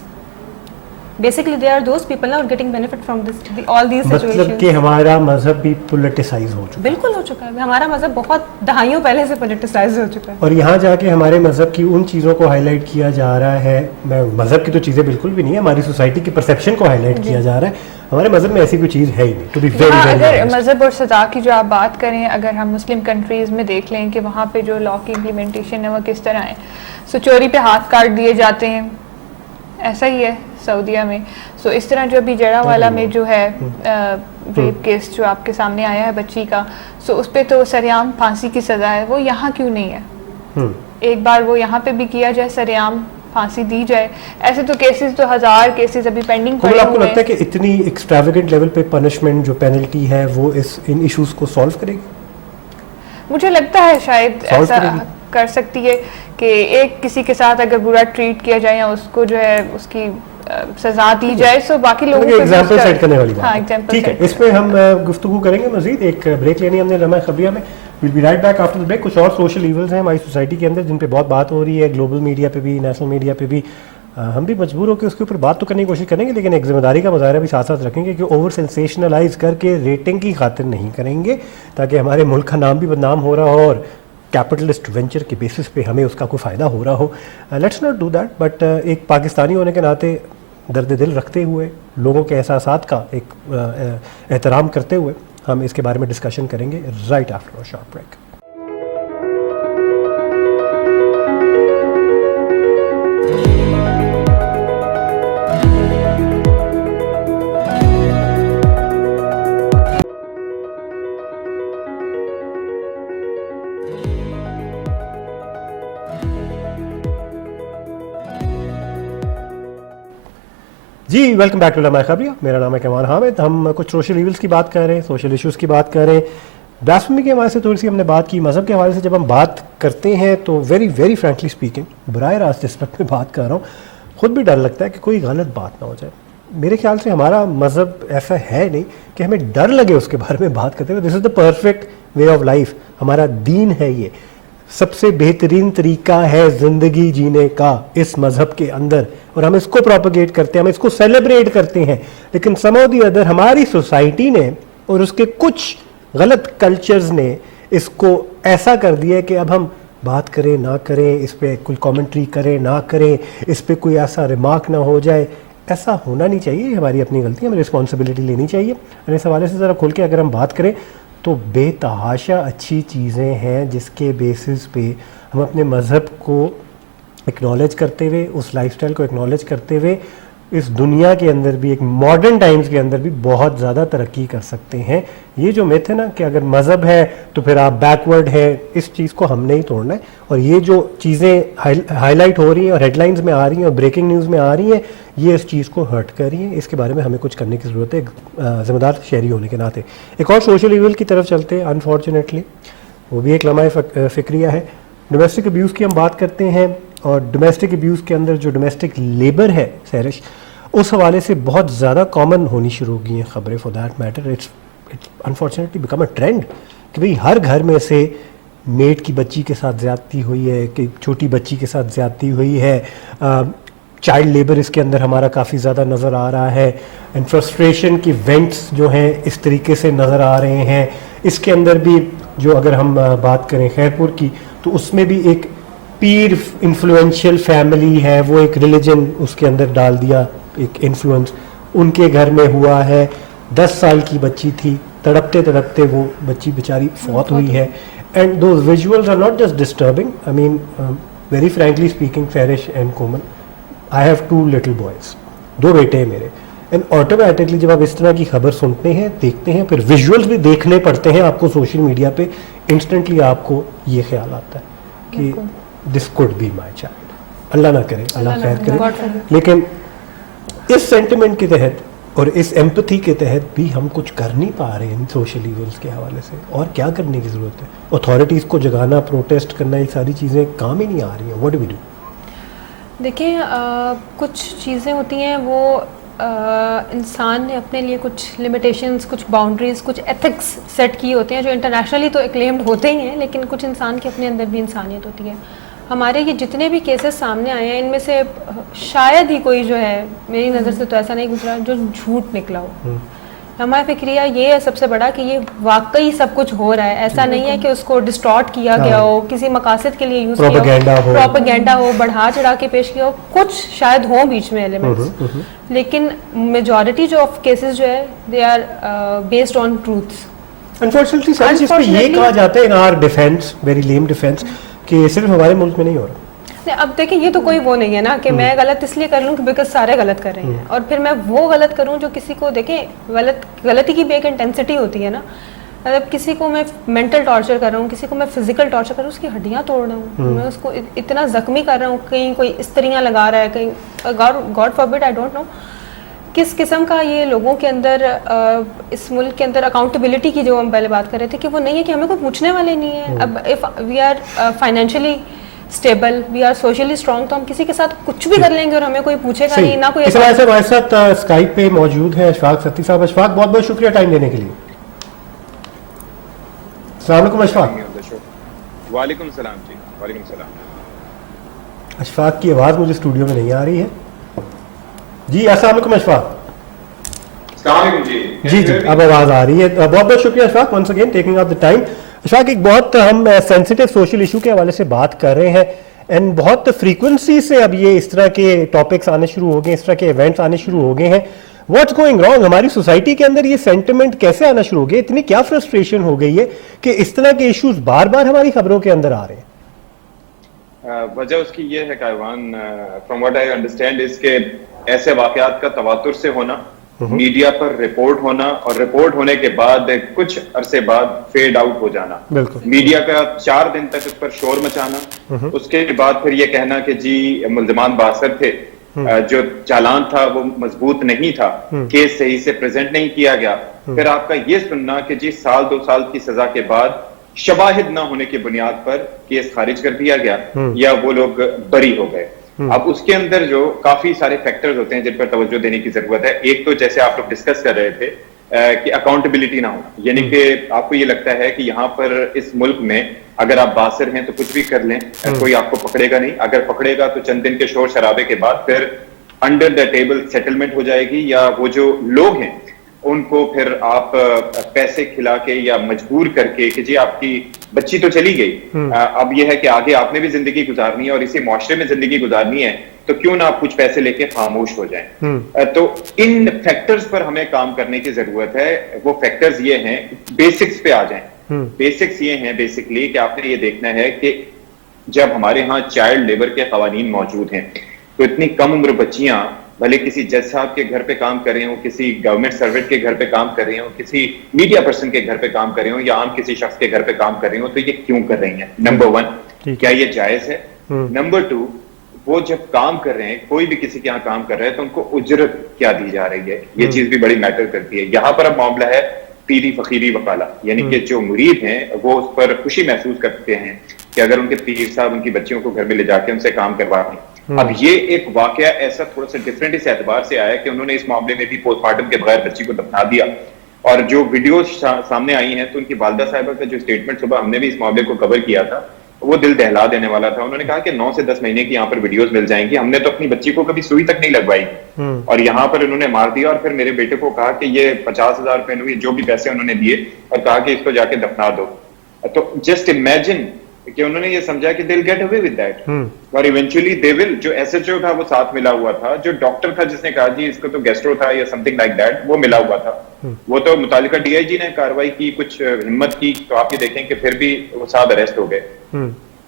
Basically they are those people now getting benefit from this all these situations. مطلب کہ ہمارا مذہب بھی پولیٹیسائز ہو چکا ہے. بالکل ہو چکا ہے, ہمارا مذہب بہت دہائیوں پہلے سے پولیٹیسائز ہو چکا ہے. اور یہاں جا کے ہمارے مذہب کی ان چیزوں کو ہائی لائٹ کیا جا رہا ہے, میں مذہب کی تو چیزیں بالکل بھی نہیں ہے, ہماری سوسائٹی کی پرسیپشن کو ہائی لائٹ کیا جا رہا ہے. ہمارے مذہب میں ایسی کوئی چیز ہے ہی نہیں. ٹو بی ویری اگر مذہب اور سزا کی جو آپ بات کریں, اگر ہم مسلم کنٹریز میں دیکھ لیں کہ وہاں پہ جو لا کی امپلیمنٹیشن ہے وہ کس طرح ہے. سو چوری پہ ہاتھ کاٹ دیے جاتے ہیں, ایسا ہی ہے سعودیہ میں. سو اس طرح جو ابھی جڑا والا میں جو ہے ریپ کیس جو آپ کے سامنے آیا ہے بچی کا, سو اس پہ تو سرعام پھانسی کی سزا ہے. وہ یہاں کیوں نہیں ہے؟ ایک بار وہ یہاں پہ بھی کیا جائے, سرعام پھانسی دی جائے. ایسے تو کیسز تو 1000 کیسز ابھی پینڈنگ پڑے ہوئے ہیں. آپ کو لگتا ہے کہ اتنی ایکسٹراویگنٹ لیول پہ پنشمنٹ جو پینلٹی ہے وہ ان ایشوز کو سالو کرے گی؟ مجھے لگتا ہے شاید ایسا کر سکتی ہے کہ ایک کسی کے ساتھ اگر برا ٹریٹ کیا جائے یا اس کو جو ہے اس کی سزا دی جائے, سو باقی لوگوں کو ایگزامپل سیٹ کرنے والی بات ہے. ٹھیک ہے, اس پہ ہم گفتگو کریں گے مزید. ایک بریک لینی ہم نے لمحہ خبریہ میں. We'll be right back after the break. کچھ اور سوشل ایولز ہیں ہماری سوسائٹی کے اندر جن پہ بہت بات ہو رہی ہے, گلوبل میڈیا پہ بھی, نیشنل میڈیا پہ بھی. हम भी मजबूर होकर उसके ऊपर बात तो करने की कोशिश करेंगे, लेकिन एक जिम्मेदारी का मुजाहरा भी साथ साथ रखेंगे कि ओवर सेंसेशनलाइज करके रेटिंग की खातिर नहीं करेंगे, ताकि हमारे मुल्क का नाम भी बदनाम हो रहा हो और कैपिटलिस्ट वेंचर के बेसिस पे हमें उसका कोई फ़ायदा हो रहा हो. Let's not do that. But एक पाकिस्तानी होने के नाते दर्द दिल रखते हुए, लोगों के एहसासात का एक एहतराम करते हुए हम इसके बारे में डिस्कशन करेंगे right after a short break. जी welcome back to Lamha Khabariya. मेरा नाम है कमाल हामिद. हम कुछ सोशल इवल्स की बात कर रहे हैं, सोशल इश्यूज़ की बात कर रहे हैं. ब्लास्फेमी के हवाले से थोड़ी सी हमने बात की. मज़हब के हवाले से जब हम बात करते हैं तो वेरी फ्रेंकली स्पीकिंग, बराह रास्त इस वक्त में बात कर रहा हूँ, ख़ुद भी डर लगता है कि कोई गलत बात ना हो जाए. मेरे ख्याल से हमारा मज़हब ऐसा है नहीं कि हमें डर लगे उसके बारे में बात करते हुए. This is the perfect way of life. हमारा दीन है, ये सबसे बेहतरीन तरीका है ज़िंदगी जीने का इस मज़हब के अंदर, और हम इसको प्रोपगेट करते हैं, हम इसको सेलिब्रेट करते हैं. लेकिन सम ऑफ द अदर हमारी सोसाइटी ने और उसके कुछ गलत कल्चर्स ने इसको ऐसा कर दिया है कि अब हम बात करें ना करें, इस पर कोई कमेंट्री करें ना करें, इस पर कोई ऐसा रिमार्क ना हो जाए. ऐसा होना नहीं चाहिए. हमारी अपनी गलती, हमें रिस्पॉन्सिबिलिटी लेनी चाहिए. और इस हवाले से ज़रा खुल के अगर हम बात करें तो बेतहाशा अच्छी चीज़ें हैं जिसके बेसिस पे हम अपने मज़हब को एक्नॉलेज करते हुए, उस लाइफस्टाइल को एक्नॉलेज करते हुए इस दुनिया के अंदर भी, एक मॉडर्न टाइम्स के अंदर भी बहुत ज़्यादा तरक्की कर सकते हैं. ये जो मिथ है ना कि अगर मज़हब है तो फिर आप बैकवर्ड है, इस चीज़ को हमने ही तोड़ना है. और ये जो चीज़ें हाईलाइट हो रही हैं और हेडलाइंस में आ रही हैं और ब्रेकिंग न्यूज़ में आ रही हैं, ये इस चीज़ को हर्ट कर रही है. इसके बारे में हमें कुछ करने की ज़रूरत है ज़िम्मेदार शहरी होने के नाते. एक और सोशल इवल की तरफ चलते हैं, अनफॉर्चुनेटली वो भी एक लम्हा फ़िक्रिया है. डोमेस्टिक अब्यूज़ की हम बात करते हैं, और डोमेस्टिक अब्यूज़ के अंदर जो डोमेस्टिक लेबर है सहरिश, उस हवाले से बहुत ज़्यादा कॉमन होनी शुरू हो गई हैं ख़बरें. For that matter it's unfortunately become a trend कि भाई हर घर में से मेड की बच्ची के साथ ज़्यादती हुई है, कि छोटी बच्ची के साथ ज़्यादती हुई है. चाइल्ड लेबर इसके अंदर हमारा काफ़ी ज़्यादा नज़र आ रहा है. एंड फ्रस्ट्रेशन की वेंट्स जो हैं इस तरीके से नज़र आ रहे हैं. इसके अंदर भी जो अगर हम बात करें खैरपुर की, तो उसमें भी एक पीर इन्फ्लुएंशियल फैमिली है, वो एक रिलीजन उसके अंदर डाल दिया, एक इन्फ्लुएंस उनके घर में हुआ है. 10 साल की बच्ची थी, तड़पते तड़पते वो बच्ची बेचारी फौत हुई है. And those visuals are not just disturbing, I mean very frankly speaking, Farish and Komal, I have 2 little boys, 2 बेटे हैं मेरे. एंड ऑटोमेटिकली जब आप इस तरह की खबर सुनते हैं, देखते हैं, फिर विजुअल्स भी देखने पड़ते हैं आपको सोशल मीडिया पे, इंस्टेंटली आपको ये ख्याल आता है कि this could be my child. अल्लाह ना करे, अल्लाह खैर करे. लेकिन इस सेंटिमेंट के तहत और इस एम्पैथी के तहत भी हम कुछ कर नहीं पा रहे हैं सोशल इवल्स के हवाले से. और क्या करने की ज़रूरत है? अथॉरिटीज़ को जगाना, प्रोटेस्ट करना, ये सारी चीज़ें काम ही नहीं आ रही हैं. What do we do? देखिए कुछ चीज़ें होती हैं वो इंसान ने अपने लिए कुछ लिमिटेशंस, कुछ बाउंड्रीज़, कुछ एथिक्स सेट किए होते हैं जो इंटरनेशनली तो एक्लेम्ड होते ही हैं, लेकिन कुछ इंसान के अपने अंदर भी इंसानियत होती है. हमारे ये जितने भी केसेस सामने आए हैं, इनमें से शायद ही कोई जो है, मेरी नज़र से तो ऐसा नहीं गुजरा जो झूठ निकला हो. हमारा फिक्रिया ये है सबसे बड़ा कि ये वाकई सब कुछ हो रहा है. ऐसा नहीं है कि उसको डिस्टॉर्ट किया गया हो, किसी मकासद के लिए यूज़ किया हो, प्रोपेगेंडा हो, बढ़ा चढ़ा के पेश किया हो. कुछ शायद हो बीच में एलिमेंट्स, लेकिन मेजॉरिटी जो ऑफ केसेस जो है they are based on truths. Unfortunately sir, जिस पे ये कहा जाता है in our defence, very lame defence, कि सिर्फ हमारे मुल्क में नहीं हो रहा. अब देखिए ये तो कोई वो नहीं है ना कि मैं गलत इसलिए कर लूँ कि बिकॉज सारे गलत कर रहे हैं, और फिर मैं वो गलत करूँ जो किसी को, देखें गलती की भी एक इंटेंसिटी होती है ना. मतलब किसी को मैं मेंटल टॉर्चर कर रहा हूँ, किसी को मैं फिजिकल टॉर्चर कर रहा हूँ, उसकी हड्डियाँ तोड़ रहा हूँ, मैं उसको इतना जख्मी कर रहा हूँ, कहीं कोई स्त्रियाँ लगा रहा है, कहीं God forbid, I don't know किस किस्म का ये लोगों के अंदर इस मुल्क के अंदर अकाउंटेबिलिटी की जो हम पहले बात कर रहे थे कि वो नहीं है, कि हमें कोई पूछने वाले नहीं है. अब if we are financially stable, we are socially strong, तो हम किसी के साथ कुछ भी कर लेंगे और हमें कोई पूछेगा नहीं ना. कोई इस वजह से हमारे साथ स्काइप पे मौजूद है अशफाक सत्ती साहब. अशफाक, बहुत बहुत शुक्रिया टाइम देने के लिए. अस्सलाम वालेकुम अशफाक. वालेकुम सलाम जी. वालेकुम सलाम. अशफाक की आवाज़ मुझे स्टूडियो में नहीं आ रही है. جی السلام علیکم اشفاق. جی جی اب آواز آ رہی ہے. بہت بہت شکریہ Ashfaq once again taking of the time. Ashfaq ایک بہت ہم سینسیٹیو سوشل ایشو کے حوالے سے بات کر رہے ہیں اینڈ بہت فریکوینسی سے اب یہ اس طرح کے ٹاپکس آنے شروع ہو گئے, اس طرح کے ایونٹس آنے شروع ہو گئے ہیں. What's going wrong? ہماری سوسائٹی کے اندر یہ سینٹیمنٹ کیسے آنا شروع ہو گیا؟ اتنی کیا فرسٹریشن ہو گئی ہے کہ اس طرح کے ایشوز بار بار ہماری خبروں کے اندر آ رہے ہیں؟ وجہ اس کی یہ ہے کائوان, فرام واٹ آئی انڈرسٹینڈ اس کے ایسے واقعات کا تواتر سے ہونا, میڈیا پر رپورٹ ہونا اور رپورٹ ہونے کے بعد کچھ عرصے بعد فیڈ آؤٹ ہو جانا, میڈیا کا 4 دن تک اس پر شور مچانا, اس کے بعد پھر یہ کہنا کہ جی ملزمان باثر تھے, جو چالان تھا وہ مضبوط نہیں تھا, کیس صحیح سے پریزنٹ نہیں کیا گیا, پھر آپ کا یہ سننا کہ جی 2 سال کی سزا کے بعد شواہد نہ ہونے کی بنیاد پر کیس خارج کر دیا گیا یا وہ لوگ بری ہو گئے. اب اس کے اندر جو کافی سارے فیکٹرز ہوتے ہیں جن پر توجہ دینے کی ضرورت ہے. ایک تو جیسے آپ لوگ ڈسکس کر رہے تھے کہ اکاؤنٹیبلٹی نہ ہونا, یعنی کہ آپ کو یہ لگتا ہے کہ یہاں پر اس ملک میں اگر آپ باثر ہیں تو کچھ بھی کر لیں, کوئی آپ کو پکڑے گا نہیں, اگر پکڑے گا تو چند دن کے شور شرابے کے بعد پھر انڈر دا ٹیبل سیٹلمنٹ ہو جائے گی, یا وہ جو لوگ ہیں ان کو پھر آپ پیسے کھلا کے یا مجبور کر کے کہ جی آپ کی بچی تو چلی گئی, اب یہ ہے کہ آگے آپ نے بھی زندگی گزارنی ہے اور اسی معاشرے میں زندگی گزارنی ہے, تو کیوں نہ آپ کچھ پیسے لے کے خاموش ہو جائیں. تو ان فیکٹرز پر ہمیں کام کرنے کی ضرورت ہے. وہ فیکٹرز یہ ہیں, بیسکس پہ آ جائیں. بیسکس یہ ہیں بیسکلی کہ آپ نے یہ دیکھنا ہے کہ جب ہمارے ہاں چائلڈ لیبر کے قوانین موجود ہیں تو اتنی کم عمر بچیاں بھلے کسی جج صاحب کے گھر پہ کام کر رہے ہوں, کسی گورنمنٹ سروینٹ کے گھر پہ کام کر رہے ہوں, کسی میڈیا پرسن کے گھر پہ کام کر رہے ہوں, یا عام کسی شخص کے گھر پہ کام کر رہے ہوں, تو یہ کیوں کر رہی ہیں؟ نمبر 1 کیا یہ جائز ہے؟ نمبر 2 وہ جب کام کر رہے ہیں, کوئی بھی کسی کے یہاں کام کر رہے ہیں, تو ان کو اجرت کیا دی جا رہی ہے؟ یہ چیز بھی بڑی میٹر کرتی ہے. یہاں پر اب معاملہ ہے پیری فقیری وکالہ, یعنی کہ جو مرید ہیں وہ اس پر خوشی محسوس کرتے ہیں کہ اگر ان کے پیر صاحب ان کی بچیوں کو گھر میں لے جا کے ان سے کام کروا دیں. اب یہ ایک واقعہ ایسا تھوڑا سا ڈفرینٹ اس اعتبار سے آیا کہ انہوں نے اس معاملے میں بھی پوسٹ مارٹم کے بغیر بچی کو دفنا دیا, اور جو ویڈیوز سامنے آئی ہیں تو ان کی والدہ صاحبہ کا جو اسٹیٹمنٹ, صبح ہم نے بھی اس معاملے کو کور کیا تھا, وہ دل دہلا دینے والا تھا. انہوں نے کہا کہ 9 سے 10 مہینے کی یہاں پر ویڈیوز مل جائیں گی, ہم نے تو اپنی بچی کو کبھی سوئی تک نہیں لگوائی, اور یہاں پر انہوں نے مار دیا. اور پھر میرے بیٹے کو کہا کہ یہ 50,000 روپے جو بھی پیسے انہوں نے دیے, اور کہا کہ اس کو جا کے دفنا دو. تو جسٹ امیجن کہ انہوں نے یہ سمجھا کہ they'll get away with that, اور eventually they will. جو ایس ایچ او تھا وہ ساتھ ملا ہوا تھا, جو ڈاکٹر تھا جس نے کہا جی اس کو تو گیسٹرو تھا یا سم تھنگ لائک دیٹ, وہ ملا ہوا تھا. وہ تو متعلقہ ڈی آئی جی نے کاروائی کی, کچھ ہمت کی, تو آپ یہ دیکھیں کہ پھر بھی وہ ساتھ اریسٹ ہو گئے.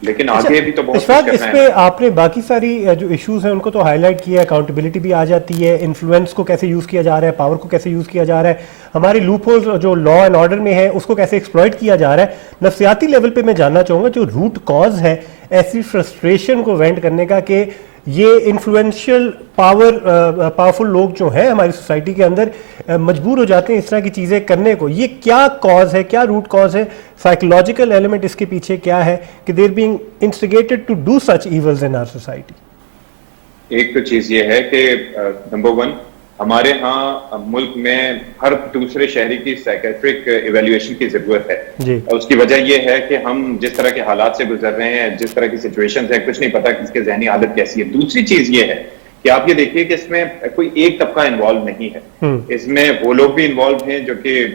لیکن آگے بھی تو بہت کچھ کرنا ہے. اس پہ آپ نے باقی ساری جو ایشوز ہیں ان کو تو ہائی لائٹ کیا ہے, اکاؤنٹیبلٹی بھی آ جاتی ہے, انفلوئنس کو کیسے یوز کیا جا رہا ہے, پاور کو کیسے یوز کیا جا رہا ہے, ہماری لوپ ہولز جو لا اینڈ آرڈر میں ہے اس کو کیسے ایکسپلائٹ کیا جا رہا ہے. نفسیاتی لیول پہ میں جاننا چاہوں گا جو روٹ کاز ہے ایسی فرسٹریشن کو وینٹ کرنے کا کہ یہ انفلوئنشل پاورفل لوگ جو ہیں ہماری سوسائٹی کے اندر مجبور ہو جاتے ہیں اس طرح کی چیزیں کرنے کو, یہ کیا کاز ہے, کیا روٹ کاز ہے, سائیکولوجیکل ایلیمنٹ اس کے پیچھے کیا ہے کہ they are being instigated to do such evils in our society? ایک تو چیز یہ ہے کہ نمبر 1 ہمارے ہاں ملک میں ہر دوسرے شہری کی سائیکیٹرک ایویلیویشن کی ضرورت ہے. اس کی وجہ یہ ہے کہ ہم جس طرح کے حالات سے گزر رہے ہیں, جس طرح کی سچویشنز ہیں, کچھ نہیں پتا کہ اس کے ذہنی حالت کیسی ہے. دوسری چیز یہ ہے کہ آپ یہ دیکھیے کہ اس میں کوئی ایک طبقہ انوالو نہیں ہے, اس میں وہ لوگ بھی انوالو ہیں جو کہ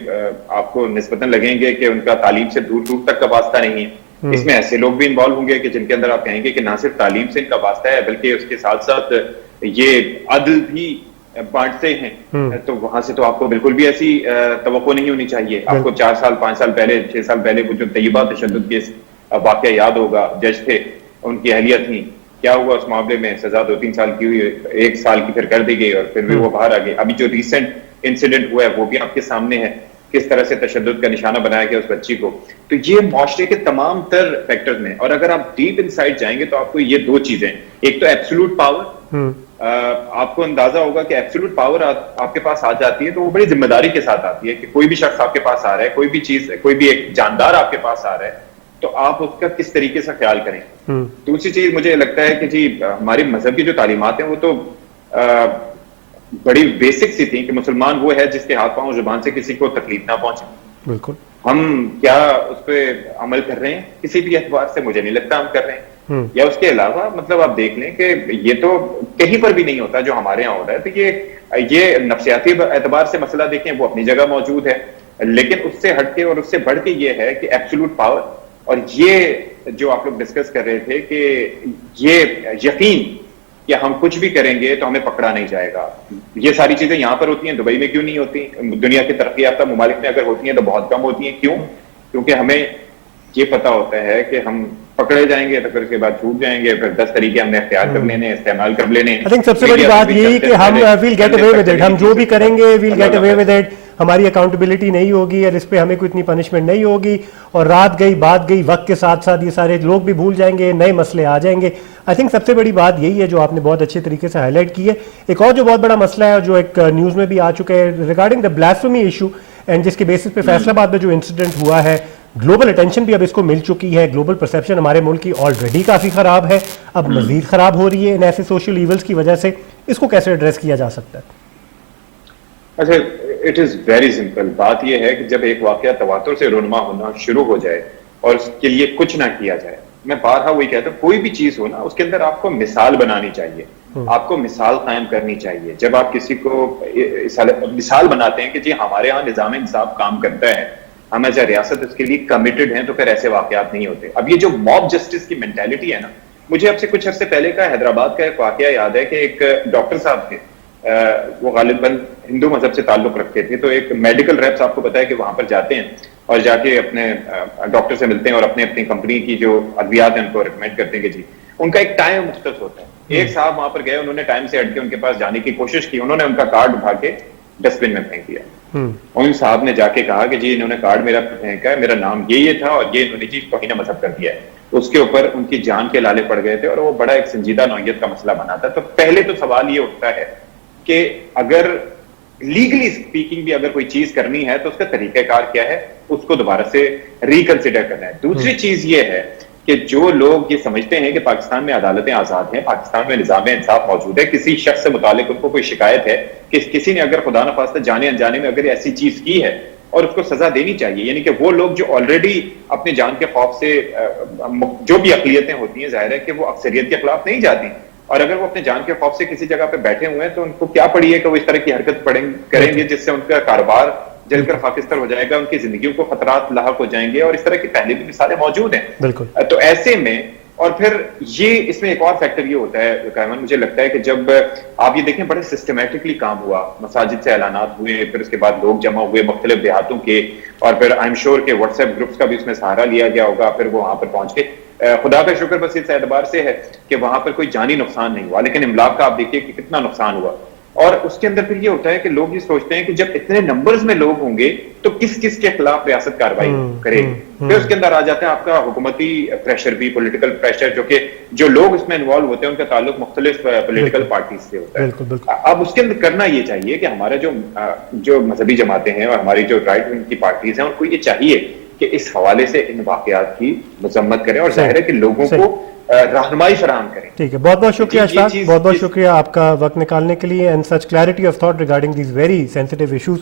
آپ کو نسبتاً لگیں گے کہ ان کا تعلیم سے دور دور تک کا واسطہ نہیں ہے. اس میں ایسے لوگ بھی انوالو ہوں گے کہ جن کے اندر آپ کہیں گے کہ نہ صرف تعلیم سے ان کا واسطہ ہے بلکہ اس کے ساتھ ساتھ یہ عدل بھی بانٹتے ہیں. تو وہاں سے تو آپ کو بالکل بھی ایسی توقع نہیں ہونی چاہیے. آپ کو 4 سال 5 سال پہلے 6 سال پہلے وہ جو طیبہ تشدد کیس واقعہ یاد ہوگا, جج تھے, ان کی اہلیہ تھیں, کیا ہوا اس معاملے میں, سزا 2-3 سال کی ہوئی, 1 سال کی پھر کر دی گئی اور پھر بھی وہ باہر آ گئے. ابھی جو ریسنٹ انسیڈنٹ ہوا ہے وہ بھی آپ کے سامنے ہے, کس طرح سے تشدد کا نشانہ بنایا گیا اس بچی کو. تو یہ معاشرے کے تمام تر فیکٹرز میں, اور اگر آپ ڈیپ انسائڈ جائیں گے تو آپ کو یہ 2 چیزیں, ایک تو ایبسولوٹ پاور, آپ کو اندازہ ہوگا کہ ایبسولوٹ پاور آپ کے پاس آ جاتی ہے تو وہ بڑی ذمہ داری کے ساتھ آتی ہے کہ کوئی بھی شخص آپ کے پاس آ رہا ہے, کوئی بھی چیز, کوئی بھی ایک جاندار آپ کے پاس آ رہا ہے, تو آپ اس کا کس طریقے سے خیال کریں. دوسری چیز مجھے لگتا ہے کہ جی ہماری مذہب کی جو تعلیمات ہیں وہ تو بڑی بیسک سی تھیں کہ مسلمان وہ ہے جس کے ہاتھ پاؤں زبان سے کسی کو تکلیف نہ پہنچے. بالکل. ہم کیا اس پہ عمل کر رہے ہیں کسی بھی اعتبار سے؟ مجھے نہیں لگتا ہم کر رہے ہیں. या उसके अलावा मतलब आप देख लें कि ये तो कहीं पर भी नहीं होता जो हमारे यहाँ हो रहा है। तो ये नफ्सियाती एतबार से मसला देखें वो अपनी जगह मौजूद है, लेकिन उससे हटके और उससे बढ़ के ये है कि एब्सोल्यूट पावर, और ये जो आप लोग डिस्कस कर रहे थे कि ये यकीन कि हम कुछ भी करेंगे तो हमें पकड़ा नहीं जाएगा, ये सारी चीजें यहाँ पर होती हैं, दुबई में क्यों नहीं होती? दुनिया के तरक्की याफ्ता ममालिक में अगर होती हैं तो बहुत कम होती हैं। क्यों? क्योंकि हमें ये पता होता है कि हम पकड़े जाएंगे तो फिर उसके बाद छूट जाएंगे, फिर 10 तरीके हमने इख्तियार कर लेने, इस्तेमाल कर लेने। आई थिंक सबसे बड़ी बात यही कि हम will get away with it, हम जो भी करेंगे will get away with it, हमारी अकाउंटेबिलिटी नहीं होगी और इस पे हमें कोई इतनी पनिशमेंट नहीं होगी, और रात गई बात गई, वक्त के साथ साथ ये सारे लोग भी भूल जाएंगे, नए मसले आ जाएंगे। आई थिंक सबसे बड़ी बात यही है जो आपने बहुत अच्छे तरीके से हाईलाइट की है। एक और जो बहुत बड़ा मसला है और जो एक न्यूज़ में भी आ चुका है regarding the blasphemy issue, and जिसके बेसिस पे फैसलाबाद में जो इंसिडेंट हुआ है, ग्लोबल अटेंशन भी अब इसको मिल चुकी है, ग्लोबल परसेप्शन हमारे मुल्क की ऑलरेडी काफ़ी ख़राब है, अब मज़ीद ख़राब हो रही है इन ऐसे सोशल इवल्स की वजह से। इसको कैसे एड्रेस किया जा सकता है? अच्छा, इट इज़ वेरी सिंपल। बात यह है कि जब एक वाक़या तवातुर से रोनमा होना शुरू हो जाए और उसके लिए कुछ ना किया जाए, मैं बारहा वही कहता हूँ, कोई भी चीज़ हो ना उसके अंदर आपको मिसाल बनानी चाहिए, आपको मिसाल कायम करनी चाहिए। जब आप किसी को मिसाल बनाते हैं कि जी हमारे यहाँ निज़ाम इंसाफ काम करता है, हम एज ए रियासत इसके लिए कमिटेड हैं, तो फिर ऐसे वाकयात नहीं होते। अब ये जो मॉब जस्टिस की मेंटालिटी है ना, मुझे अब से कुछ अर्से पहले का हैदराबाद का एक वाकया याद है कि एक डॉक्टर साहब थे, वो गालिबन हिंदू मजहब से ताल्लुक रखते थे, तो एक मेडिकल रेप्स आपको पता है कि वहां पर जाते हैं और जाके अपने डॉक्टर से मिलते हैं और अपने अपनी कंपनी की जो अद्वियात है उनको रिकमेंड करते हैं कि जी उनका एक टाइम मुख्तस होता है। एक साहब वहां पर गए, उन्होंने टाइम से हट के उनके पास जाने की कोशिश की, उन्होंने उनका कार्ड उठा के डस्टबिन में फेंक दिया। उन साहब ने जाके कहा कि जी इन्होंने कार्ड मेरा फेंका है, मेरा नाम ये था और ये इन्होंने जी तौहीन मजहब कर दिया है। उसके ऊपर उनकी जान के लाले पड़ गए थे और वो बड़ा एक संजीदा नौयत का मसला बना था। तो पहले तो सवाल ये उठता है कि अगर लीगली स्पीकिंग भी अगर कोई चीज करनी है तो उसका तरीकाकार क्या है, उसको दोबारा से रिकंसिडर करना है। दूसरी चीज ये है कि जो लोग ये समझते हैं कि पाकिस्तान में अदालतें आजाद हैं, पाकिस्तान में निजाम इंसाफ मौजूद है, किसी शख्स से मुतालिक उनको कोई शिकायत है कि किसी ने अगर खुदा न खास्ता जाने अनजाने में अगर ऐसी चीज की है और उसको सजा देनी चाहिए, यानी कि वो लोग जो ऑलरेडी अपने जान के खौफ से जो भी अक़लियतें होती हैं, जाहिर है कि वो अक्सरियत के खिलाफ नहीं जाती, और अगर वो अपने जान के खौफ से किसी जगह पे बैठे हुए हैं तो उनको क्या पड़ी है कि वो इस तरह की हरकत करेंगे जिससे उनका कारोबार जलकर खाकिस्तर हो जाएगा, उनकी जिंदगियों को खतरात लाहक हो जाएंगे, और इस तरह की पहले भी मिसालें मौजूद हैं। बिल्कुल। तो ऐसे में और फिर ये इसमें एक और फैक्टर ये होता है कायमन, मुझे लगता है कि जब आप ये देखें बड़े सिस्टमेटिकली काम हुआ, मसाजिद से ऐलानात हुए, फिर उसके बाद लोग जमा हुए मुख्तलिफ देहातों के, और फिर आई एम श्योर के व्हाट्सएप ग्रुप्स का भी उसमें सहारा लिया गया होगा, फिर वो वहां पर पहुंच के खुदा का शुक्र बस इस एतबार से है कि वहां पर कोई जानी नुकसान नहीं हुआ, लेकिन इमलाक का आप देखिए कि कितना नुकसान हुआ। और उसके अंदर फिर ये होता है कि लोग ये सोचते हैं कि जब इतने नंबर्स में लोग होंगे तो किस किस के खिलाफ रियासत कार्रवाई करेगी। फिर उसके अंदर आ जाता है आपका हुकूमती प्रेशर भी, पॉलिटिकल प्रेशर, जो लोग इसमें इन्वॉल्व होते हैं उनका ताल्लुक मुख्तलिफ पॉलिटिकल पार्टी से होता है। बिल्कुल, बिल्कुल। अब उसके अंदर करना ये चाहिए कि हमारा जो मजहबी जमातें हैं और हमारी जो राइट विंग की पार्टीज हैं, उनको ये चाहिए कि इस हवाले से इन वाकयात की मजम्मत करें और जाहिर है कि लोगों को रहनुमाई फराहम करें। ठीक है, बहुत बहुत शुक्रिया अशफाक, बहुत बहुत शुक्रिया आपका वक्त निकालने के लिए and such clarity of thought regarding these very sensitive issues,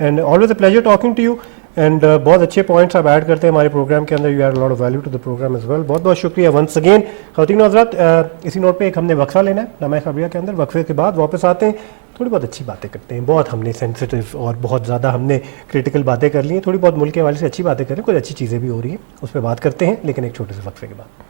and always a pleasure talking to you, and बहुत अच्छे पॉइंट्स आप ऐड करते हैं हमारे प्रोग्राम के अंदर, you add lot of value to the program as well. बहुत बहुत शुक्रिया वंस अगेन। ख़वातीन और हज़रात, इसी नोट पे एक हमने वक्फा लेना है लम्हा खबरिया के अंदर, वक्फे के बाद वापस आते हैं, थोड़ी बहुत अच्छी बातें करते हैं। बहुत हमने सेंसिटिव और बहुत ज़्यादा हमने क्रिटिकल बातें कर ली हैं, थोड़ी बहुत मुल्क के हवाले से अच्छी बातें करें, कुछ अच्छी चीज़ें भी हो रही हैं, उस पर बात करते हैं, लेकिन एक छोटे से वक्फे के बाद।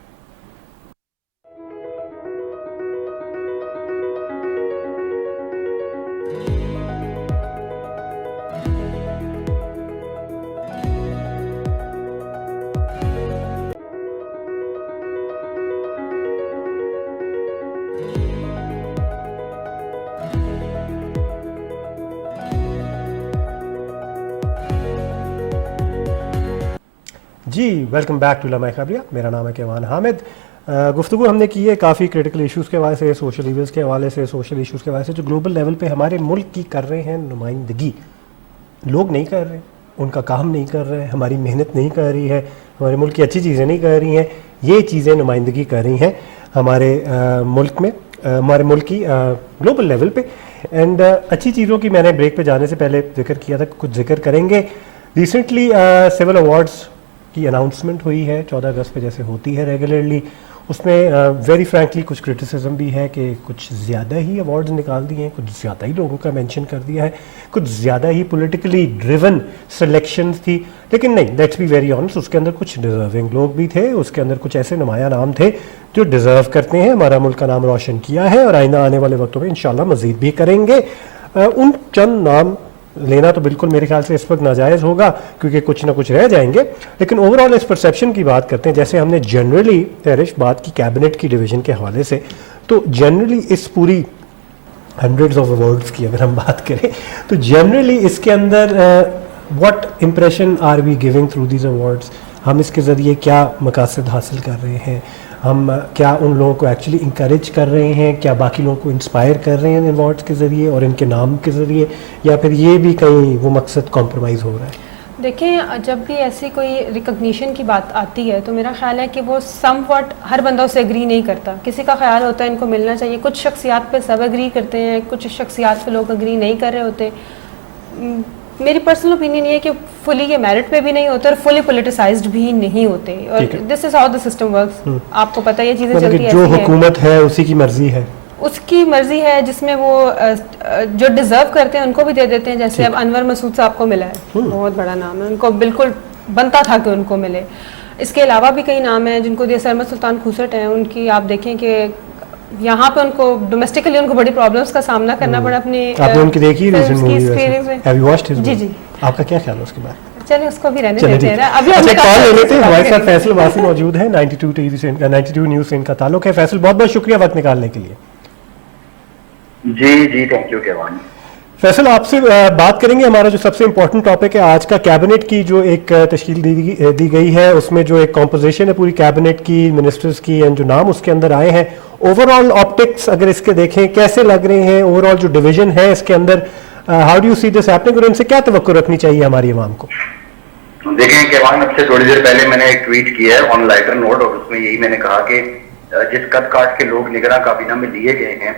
जी welcome back to Lamha Khabariya, मेरा नाम है केवान हामिद। गुफ्तगू हमने की है काफ़ी क्रिटिकल इश्यूज़ के हवाले से, सोशल इवेंट्स के हवाले से, सोशल इश्यूज़ के हवाले से जो ग्लोबल लेवल पे हमारे मुल्क की कर रहे हैं नुमाइंदगी। लोग नहीं कर रहे, उनका काम नहीं कर रहे, हमारी मेहनत नहीं कर रही है, हमारे मुल्क की अच्छी चीज़ें नहीं कर रही हैं, ये चीज़ें नुमाइंदगी कर रही हैं हमारे मुल्क में, हमारे मुल्क की ग्लोबल लेवल पे। एंड अच्छी चीज़ों की मैंने ब्रेक पे जाने से पहले जिक्र किया था, कुछ जिक्र करेंगे। रिसेंटली सिविल अवार्ड्स की अनाउंसमेंट हुई है 14 अगस्त पे जैसे होती है रेगुलरली, उसमें वेरी फ्रैंकली कुछ क्रिटिसिज्म भी है कि कुछ ज़्यादा ही अवार्ड्स निकाल दिए हैं, कुछ ज़्यादा ही लोगों का मेंशन कर दिया है, कुछ ज़्यादा ही पॉलिटिकली ड्रिवन सिलेक्शंस थी। लेकिन नहीं, लेट्स बी वेरी ऑनेस्ट, उसके अंदर कुछ डिज़र्विंग लोग भी थे, उसके अंदर कुछ ऐसे नुमाया नाम थे जो डिज़र्व करते हैं, हमारा मुल्क का नाम रोशन किया है और आइंदा आने वाले वक्तों में इंशाल्लाह मज़ीद भी करेंगे। उन चंद नाम लेना तो बिल्कुल मेरे ख्याल से इस वक्त नाजायज़ होगा क्योंकि कुछ ना कुछ रह जाएंगे, लेकिन ओवरऑल इस परसेप्शन की बात करते हैं। जैसे हमने जनरली तहरीश बात की कैबिनेट की डिवीज़न के हवाले से, तो जनरली इस पूरी हंड्रेड्स ऑफ अवार्ड्स की अगर हम बात करें तो जनरली इसके अंदर what impression are we giving through these awards, हम इसके ज़रिए क्या मकासद हासिल कर रहे हैं, हम क्या उन लोगों को एक्चुअली इंकरेज कर रहे हैं, क्या बाकी लोगों को इंस्पायर कर रहे हैं इन अवार्ड्स के ज़रिए और इनके नाम के ज़रिए, या फिर ये भी कहीं वो मकसद कॉम्प्रोमाइज़ हो रहा है? देखें, जब भी ऐसी कोई रिकग्निशन की बात आती है तो मेरा ख्याल है कि वो समवट हर बंदा उससे एग्री नहीं करता। किसी का ख्याल होता है इनको मिलना चाहिए, कुछ शख्सियात पे सब एग्री करते हैं, कुछ शख्सियात पे लोग एग्री नहीं कर रहे होते। मेरी पर्सनल ओपिनियन ये है कि फुली ये मेरिट पे भी नहीं होते और फुली पोलिटिसाइज्ड भी नहीं होते, और this is how the system works. आपको पता है ये चीज़ें चलती हैं, जो हुकूमत है उसी की मर्जी है, उसकी मर्जी है, जिसमें वो जो डिजर्व करते हैं उनको भी दे देते हैं। जैसे अब अनवर मसूद साहब को मिला है, बहुत बड़ा नाम है, उनको बिल्कुल बनता था कि उनको मिले। इसके अलावा भी कई नाम हैं जिनको दिए, सरमद सुल्तान खुसट हैं, उनकी आप देखें कि यहाँ पे उनको डोमेस्टिकली उनको बड़ी प्रॉब्लम्स का सामना करना पड़ा अपनी। आपने उनकी देखी recent movie? Have you watched his? जी जी। आपका क्या ख्याल है उसके बाद? चलिए उसको भी रहने देते हैं ना, अभी अच्छा कॉल ले लेते हैं। हमारे साथ फैसल वासी मौजूद है, 92 टीवी से, 92 न्यूज़ से इनका ताल्लुक है। फैसल, बहुत बहुत शुक्रिया वक्त निकालने के लिए। जी जी, थैंक यू केवान। फैसल, आपसे बात करेंगे, हमारा जो सबसे इम्पोर्टेंट टॉपिक है आज का, कैबिनेट की जो एक तश्कील दी गई है, उसमें जो एक कॉम्पोजिशन है पूरी कैबिनेट की, मिनिस्टर्स की, एंड जो नाम उसके अंदर आए हैं, ओवरऑल ऑप्टिक्स अगर इसके देखें कैसे लग रहे हैं, ओवरऑल जो डिवीजन है इसके अंदर, how do you see this happening और इनसे क्या तवक्को रखनी चाहिए हमारी आवाम को? देखें केवान, अब से थोड़ी देर पहले मैंने एक ट्वीट किया है ऑन लाइटर नोट, और उसमें यही मैंने कहा कि जिस कद काट के लोग निगरां काबीना में लिए गए हैं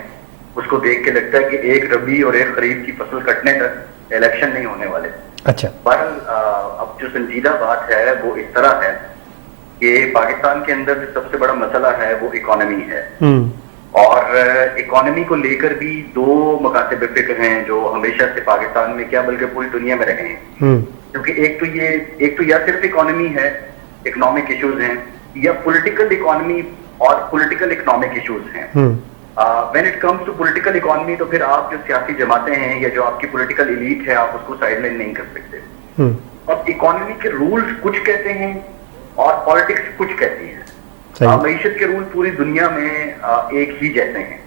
उसको देख के लगता है कि एक रबी और एक खरीफ की फसल कटने तक इलेक्शन नहीं होने वाले। अच्छा, पर अब जो संजीदा बात है वो इस तरह है कि पाकिस्तान के अंदर जो सबसे बड़ा मसला है वो इकोनॉमी है, और इकोनॉमी को लेकर भी दो मकासब फिक्र हैं जो हमेशा से पाकिस्तान में क्या बल्कि पूरी दुनिया में रहे हैं। क्योंकि एक तो या सिर्फ इकोनॉमी है, इकोनॉमिक इश्यूज हैं, या पॉलिटिकल इकोनॉमी और पॉलिटिकल इकोनॉमिक इश्यूज हैं। When it comes to political economy तो फिर आप जो सियासी जमातें हैं या जो आपकी पॉलिटिकल एलीट है आप उसको साइडलाइन नहीं कर सकते। और इकोनॉमी के रूल्स कुछ कहते हैं और पॉलिटिक्स कुछ कहती है। मईशत के रूल पूरी दुनिया में एक ही जैसे हैं।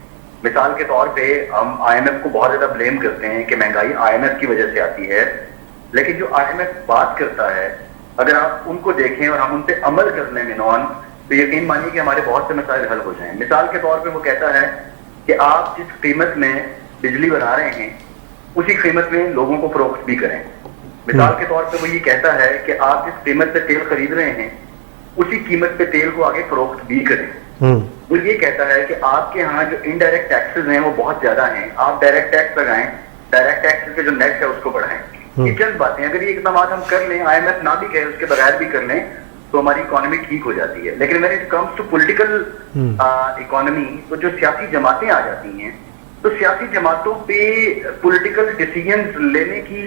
मिसाल के तौर पे हम IMF को बहुत ज्यादा ब्लेम करते हैं कि महंगाई IMF की वजह से आती है, लेकिन जो IMF बात करता है अगर आप उनको देखें और हम उन पे अमल कर लें मिनॉन, तो यकीन मानिए कि हमारे बहुत से मसाइल हल हो जाएं। मिसाल के तौर पे वो कहता है कि आप जिस कीमत में बिजली बना रहे हैं उसी कीमत में लोगों को फरोख्त भी करें। मिसाल के तौर पे वो ये कहता है कि आप जिस कीमत पे तेल खरीद रहे हैं उसी कीमत पे तेल को आगे फरोख्त भी करें। वो ये कहता है कि आपके यहाँ जो इनडायरेक्ट टैक्सेस हैं वो बहुत ज्यादा हैं, आप डायरेक्ट टैक्स लगाएं, डायरेक्ट टैक्सेस के जो नेट है उसको बढ़ाएं। ये चंद बातें अगर ये इकदाम हम कर लें, IMF ना भी कहे उसके बगैर भी कर लें, तो हमारी इकोनॉमी ठीक हो जाती है। लेकिन when it comes to political economy तो जो सियासी जमातें आ जाती हैं तो सियासी जमातों पे पॉलिटिकल डिसीजंस लेने की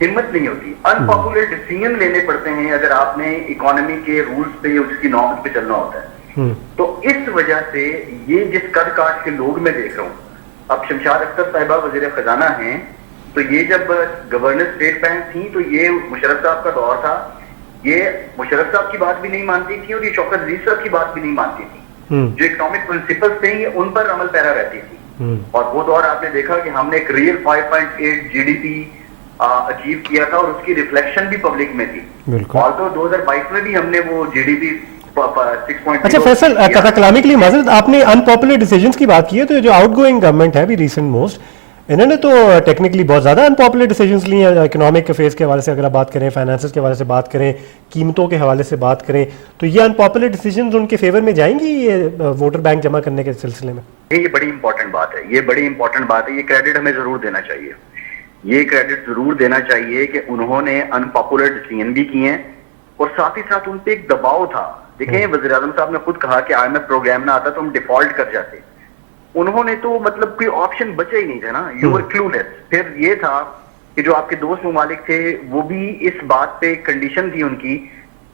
हिम्मत नहीं होती, अनपॉपुलर डिसीजन लेने पड़ते हैं अगर आपने इकोनॉमी के रूल्स पे उसकी नॉर्म्स पे चलना होता है। तो इस वजह से ये जिस कद काट के लोग मैं देख रहा हूँ, अब शमशाद अख्तर साहिबा वजीर खजाना हैं, तो ये जब गवर्नर स्टेट बैंक थी तो ये मुशर्रफ साहब का दौर था, ये मुशर्रफ साहब की बात भी नहीं मानती थी और ये शौकत अजीज साहब की बात भी नहीं मानती थी। जो इकोनॉमिक प्रिंसिपल्स थे ये उन पर अमल पैरा रहती थी, और वो दौर आपने देखा कि हमने एक रियल 5.8 GDP अचीव किया था और उसकी रिफ्लेक्शन भी पब्लिक में थी। और तो 2022 में भी हमने वो GDP 6.0। अच्छा फैसल, कथा कलामी के लिए माजरत, आपने अनपॉपुलर डिसीजंस की बात की है, तो जो आउटगोइंग गवर्नमेंट है अभी रिसेंट मोस्ट, इन्होंने तो टेक्निकली बहुत ज़्यादा अनपॉपुलर डिसीजंस लिए हैं इकोनॉमिक अफेयर्स के हवाले से अगर आप बात करें, फाइनेंसेस के हवाले से बात करें, कीमतों के हवाले से बात करें, तो ये अनपॉपुलर डिसीजंस उनके फेवर में जाएंगी ये वोटर बैंक जमा करने के सिलसिले में? ये बड़ी इंपॉर्टेंट बात है, ये बड़ी इंपॉर्टेंट बात है। ये क्रेडिट हमें जरूर देना चाहिए, ये क्रेडिट जरूर देना चाहिए कि उन्होंने अनपॉपुलर डिसीजन भी किए हैं اور ساتھ ہی ساتھ ان پہ ایک دباؤ تھا. دیکھیں وزیر اعظم صاحب نے خود کہا کہ IMF پروگرام نہ آتا تو ہم ڈیفالٹ کر جاتے. انہوں نے تو مطلب کوئی آپشن بچا ہی نہیں تھا نا. You were clueless. پھر یہ تھا کہ جو آپ کے دوست ممالک تھے وہ بھی اس بات پہ کنڈیشن تھی ان کی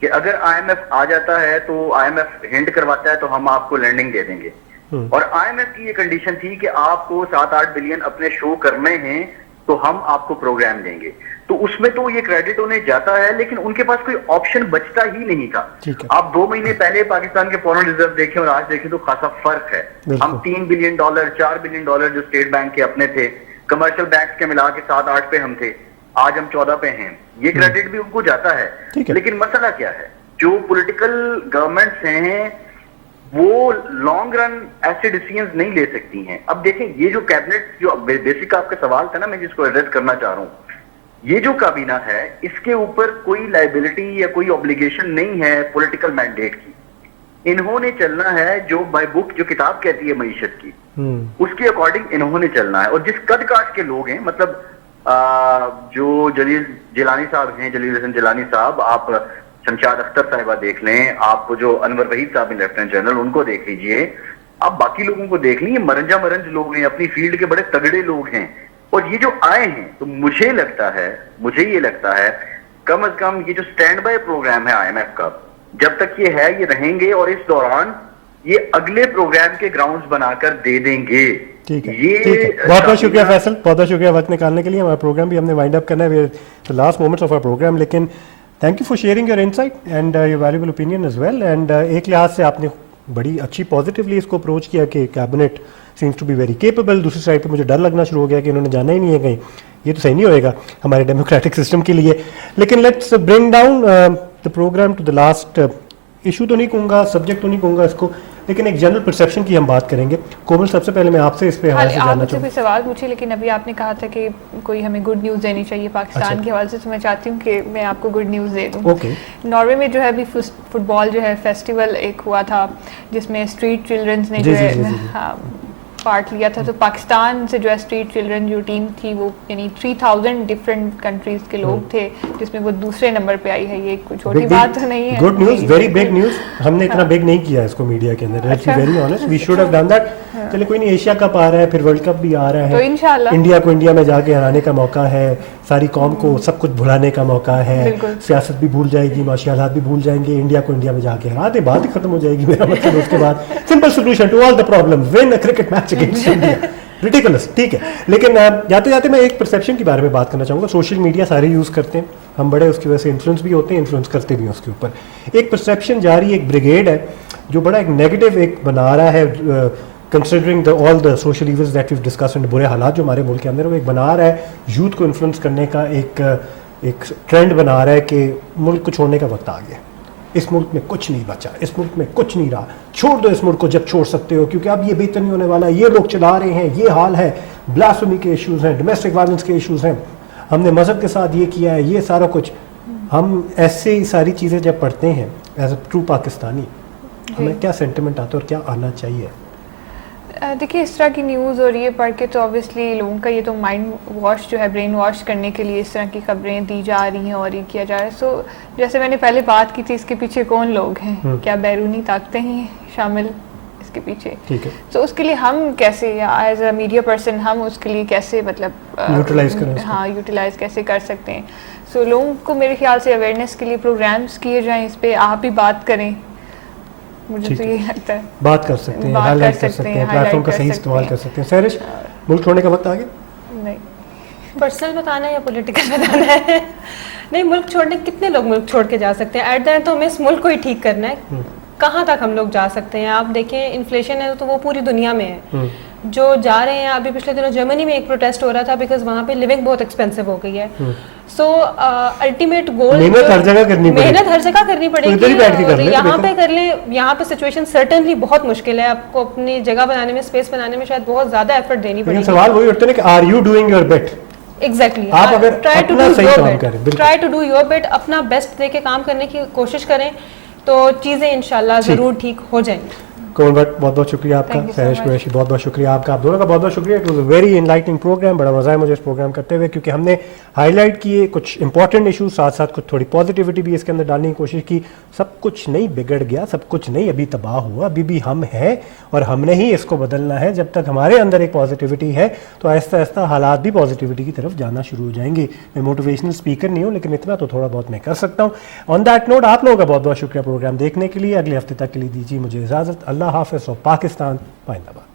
کہ اگر IMF آ جاتا ہے تو IMF ہینڈ کرواتا ہے تو ہم آپ کو لینڈنگ دے دیں گے. اور IMF کی یہ کنڈیشن تھی کہ آپ کو 7-8 بلین اپنے شو کرنے ہیں تو ہم آپ کو پروگرام دیں گے. تو اس میں تو یہ کریڈٹ انہیں جاتا ہے لیکن ان کے پاس کوئی آپشن بچتا ہی نہیں تھا. آپ 2 مہینے پہلے پاکستان کے فورن ریزرو دیکھیں اور آج دیکھیں تو خاصا فرق ہے. ہم $3 بلین $4 بلین جو اسٹیٹ بینک کے اپنے تھے, کمرشل بینکس کے ملا کے 7-8 پہ ہم تھے, آج ہم 14 پہ ہیں. یہ کریڈٹ بھی ان کو جاتا ہے. لیکن مسئلہ کیا ہے, جو پولیٹیکل گورنمنٹس ہیں وہ لانگ رن ایسے ڈیسیژنز نہیں لے سکتی ہیں. اب دیکھیں یہ جو کیبنٹ, جو بیسک آپ کا سوال تھا نا, میں جس کو ایڈریس کرنا چاہ رہا ہوں, یہ جو کابینہ ہے اس کے اوپر کوئی لائبلٹی یا کوئی obligation نہیں ہے پولیٹیکل مینڈیٹ کی. انہوں نے چلنا ہے جو بائی بک, جو کتاب کہتی ہے معیشت کی, اس کے اکارڈنگ انہوں نے چلنا ہے. اور جس قد کاٹ کے لوگ ہیں, مطلب جو جلیل جیلانی صاحب ہیں, جلیل حسن جیلانی صاحب, آپ شمشاد اختر صاحبہ دیکھ لیں, آپ جو انور وحید صاحب ہیں لیفٹیننٹ جنرل, ان کو دیکھ لیجئے, آپ باقی لوگوں کو دیکھ لیں, یہ مرنجا مرنج لوگ ہیں, اپنی فیلڈ کے بڑے تگڑے لوگ ہیں. اور یہ جو آئے ہیں تو مجھے یہ لگتا ہے کم از کم یہ جو سٹینڈ بائی پروگرام ہے IMF کا, جب تک یہ ہے یہ رہیں گے, اور اس دوران یہ اگلے پروگرام کے گراؤنڈز بنا کر دے دیں گے. ٹھیک ہے, بہت بہت شکریہ فیصل, بہت بہت شکریہ وقت نکالنے کے لیے. ہمارا پروگرام بھی ہم نے وائنڈ اپ کرنا ہے, last moments of our programme, لیکن thank you for sharing your insight and your valuable opinion as well. And ایک لحاظ سے آپ نے بڑی اچھی پازیٹیولی اس کو اپروچ کیا کہ cabinet seems to be very capable. دوسری سائڈ پہ مجھے ڈر لگنا شروع ہو گیا کہ انہوں نے جانا ہی نہیں ہے کہیں, یہ تو صحیح نہیں ہوئے گا ہمارے ڈیموکریٹک سسٹم کے لیے. لیکن let's bring down the program to the last issue. تو نہیں کہوں گا, سبجیکٹ تو نہیں کہوں گا اس کو, لیکن ایک جنرل پرسیپشن کی ہم بات کریں گے. کومل, سب سے پہلے میں آپ سے اس پہ حوالے سے جاننا چاہوں گا. آپ سوال پوچھے, لیکن ابھی آپ نے کہا تھا کہ کوئی ہمیں گڈ نیوز دینی چاہیے پاکستان کے حوالے سے, تو میں چاہتی ہوں کہ میں آپ کو گڈ نیوز دے دوں. ناروے میں جو ہے ابھی فٹ بال جو ہے فیسٹیول ایک ہوا تھا جس میں اسٹریٹ چلڈرنس نے جو ہے پارٹ لیا تھا. تو پاکستان سے جو ہے اسٹریٹ چلڈرن جو ٹیم تھی وہ یعنی 3000 ڈفرینٹ کنٹریز کے لوگ تھے, جس میں وہ دوسرے نمبر پہ آئی ہے. یہ کوئی چھوٹی بات تو نہیں ہے. Good news, very big news. ہم نے اتنا بگ نہیں کیا اس کو میڈیا کے اندر, let's be very honest, we should have done that. چلے کوئی نہیں, ایشیا کپ آ رہا ہے, پھر ورلڈ کپ بھی آ رہا ہے, تو انشاءاللہ انڈیا کو انڈیا میں جا کے ہرانے کا موقع ہے, ساری قوم کو سب کچھ بھلانے کا موقع ہے. سیاست بھی بھول جائے گی, معاشی حالات بھی بھول جائیں گے, انڈیا کو انڈیا میں جا کے ہرا دے, بات ہی ختم ہو جائے گی. میرا مطلب اس کے بعد simple solution to all the problem, won a cricket match against India. Ridiculous, ٹھیک ہے. لیکن جاتے جاتے میں ایک پرسیپشن کے بارے میں بات کرنا چاہوں گا. سوشل میڈیا سارے یوز کرتے ہیں, ہم بڑے اس کی وجہ سے انفلوئنس بھی ہوتے ہیں, انفلوئنس کرتے بھی ہیں اس کے اوپر. ایک پرسیپشن جاری, ایک بریگیڈ ہے جو بڑا ایک نیگیٹو ایک بنا رہا ہے, considering all the social events that we've discussed, برے حالات جو ہمارے ملک کے اندر, وہ ایک بنا رہا ہے یوتھ کو انفلوئنس کرنے کا ایک ٹرینڈ بنا رہا ہے کہ ملک کو چھوڑنے کا وقت آ گیا, اس ملک میں کچھ نہیں بچا, اس ملک میں کچھ نہیں رہا, چھوڑ دو اس ملک کو جب چھوڑ سکتے ہو, کیونکہ اب یہ بہتر نہیں ہونے والا, یہ لوگ چلا رہے ہیں, یہ حال ہے, بلاسفیمی کے ایشوز ہیں, ڈومیسٹک وائلنس کے ایشوز ہیں, ہم نے مذہب کے ساتھ یہ کیا ہے, یہ سارا کچھ. ہم ایسے ساری چیزیں جب پڑھتے ہیں ایز اے ٹرو پاکستانی, ہمیں کیا سینٹیمنٹ آتا ہے اور کیا آنا چاہیے؟ دیکھیے, اس طرح کی نیوز اور یہ پڑھ کے تو آبویسلی لوگوں کا یہ تو مائنڈ واش جو ہے, برین واش کرنے کے لیے اس طرح کی خبریں دی جا رہی ہیں اور یہ کیا جا رہا ہے. سو جیسے میں نے پہلے بات کی تھی, اس کے پیچھے کون لوگ ہیں, کیا بیرونی طاقتیں ہیں شامل اس کے پیچھے؟ ٹھیک ہے. تو اس کے لیے ہم کیسے, ایز اے میڈیا پرسن, ہم اس کے لیے کیسے مطلب یوٹیلائز کیسے کر سکتے ہیں؟ سو لوگوں کو میرے خیال سے اویئرنیس کے لیے پروگرامس کیے جائیں, اس پہ آپ بھی بات کریں. مجھے تو یہ لگتا ہے بات کر سکتے ہیں, ہائی لائٹ کر سکتے ہیں, پلیٹ فارم کا صحیح استعمال کر سکتے ہیں. سہرش, ملک چھوڑنے کا وقت آ گیا؟ نہیں, پرسنل بتانا ہے یا پولیٹیکل بتانا ہے؟ نہیں, ملک چھوڑنے, کتنے لوگ ملک چھوڑ کے جا سکتے ہیں؟ ایٹ دا اینڈ تو ہمیں اس ملک کو ہی ٹھیک کرنا ہے. کہاں تک ہم لوگ جا سکتے ہیں؟ آپ دیکھیں, انفلیشن ہے تو وہ پوری دنیا میں ہے. جو جا رہے ہیں, ابھی پچھلے دنوں جرمنی میں ایک پروٹیسٹ ہو رہا تھا بیکاز وہاں پہ لیونگ بہت ایکسپینسو ہو گئی ہے. سو الٹیمیٹ گول, محنت ہر جگہ کرنی پڑے گی. یہاں پہ کر لیں, یہاں پہ سچویشن سرٹنلی بہت مشکل ہے, آپ کو اپنی جگہ بنانے میں, اسپیس بنانے میں شاید بہت زیادہ ایفرٹ دینی پڑے گی. سوال وہی اٹھتا ہے کہ are you doing your best? Exactly, try to do your best, اپنا بیسٹ دے کے کام کرنے کی کوشش کریں تو چیزیں انشاءاللہ ضرور ٹھیک ہو جائیں گی. कोमल भट्ट बहुत बहुत शुक्रिया आपका, Thank you so सहज much. कुरैशी बहुत बहुत शुक्रिया आपका, आप दोनों का बहुत बहुत शुक्रिया। It was a very enlightening program, बड़ा मजा है मुझे इस प्रोग्राम करते हुए, क्योंकि हमने हाईलाइट किए कुछ इंपॉर्टेंट इशू, साथ साथ कुछ थोड़ी पॉजिटिविटी भी इसके अंदर डालने की कोशिश की। सब कुछ नहीं बिगड़ गया, सब कुछ नहीं अभी तबाह हुआ, अभी भी हम हैं और हमने ही इसको बदलना है। जब तक हमारे अंदर एक पॉजिटिविटी है तो आहिस्ता आहिस्ता हालात भी पॉजिटिविटी की तरफ जाना शुरू हो जाएंगे। मैं मोटिवेशनल स्पीकर नहीं हूँ, लेकिन इतना तो थोड़ा बहुत मैं कर सकता हूँ। ऑन दैट नोट, आप लोगों का बहुत बहुत शुक्रिया प्रोग्राम देखने के लिए। अगले हफ्ते तक के लिए दीजिए मुझे इजाज़त। अल्लाह हाफ़िज़ और पाकिस्तान जिंदाबाद।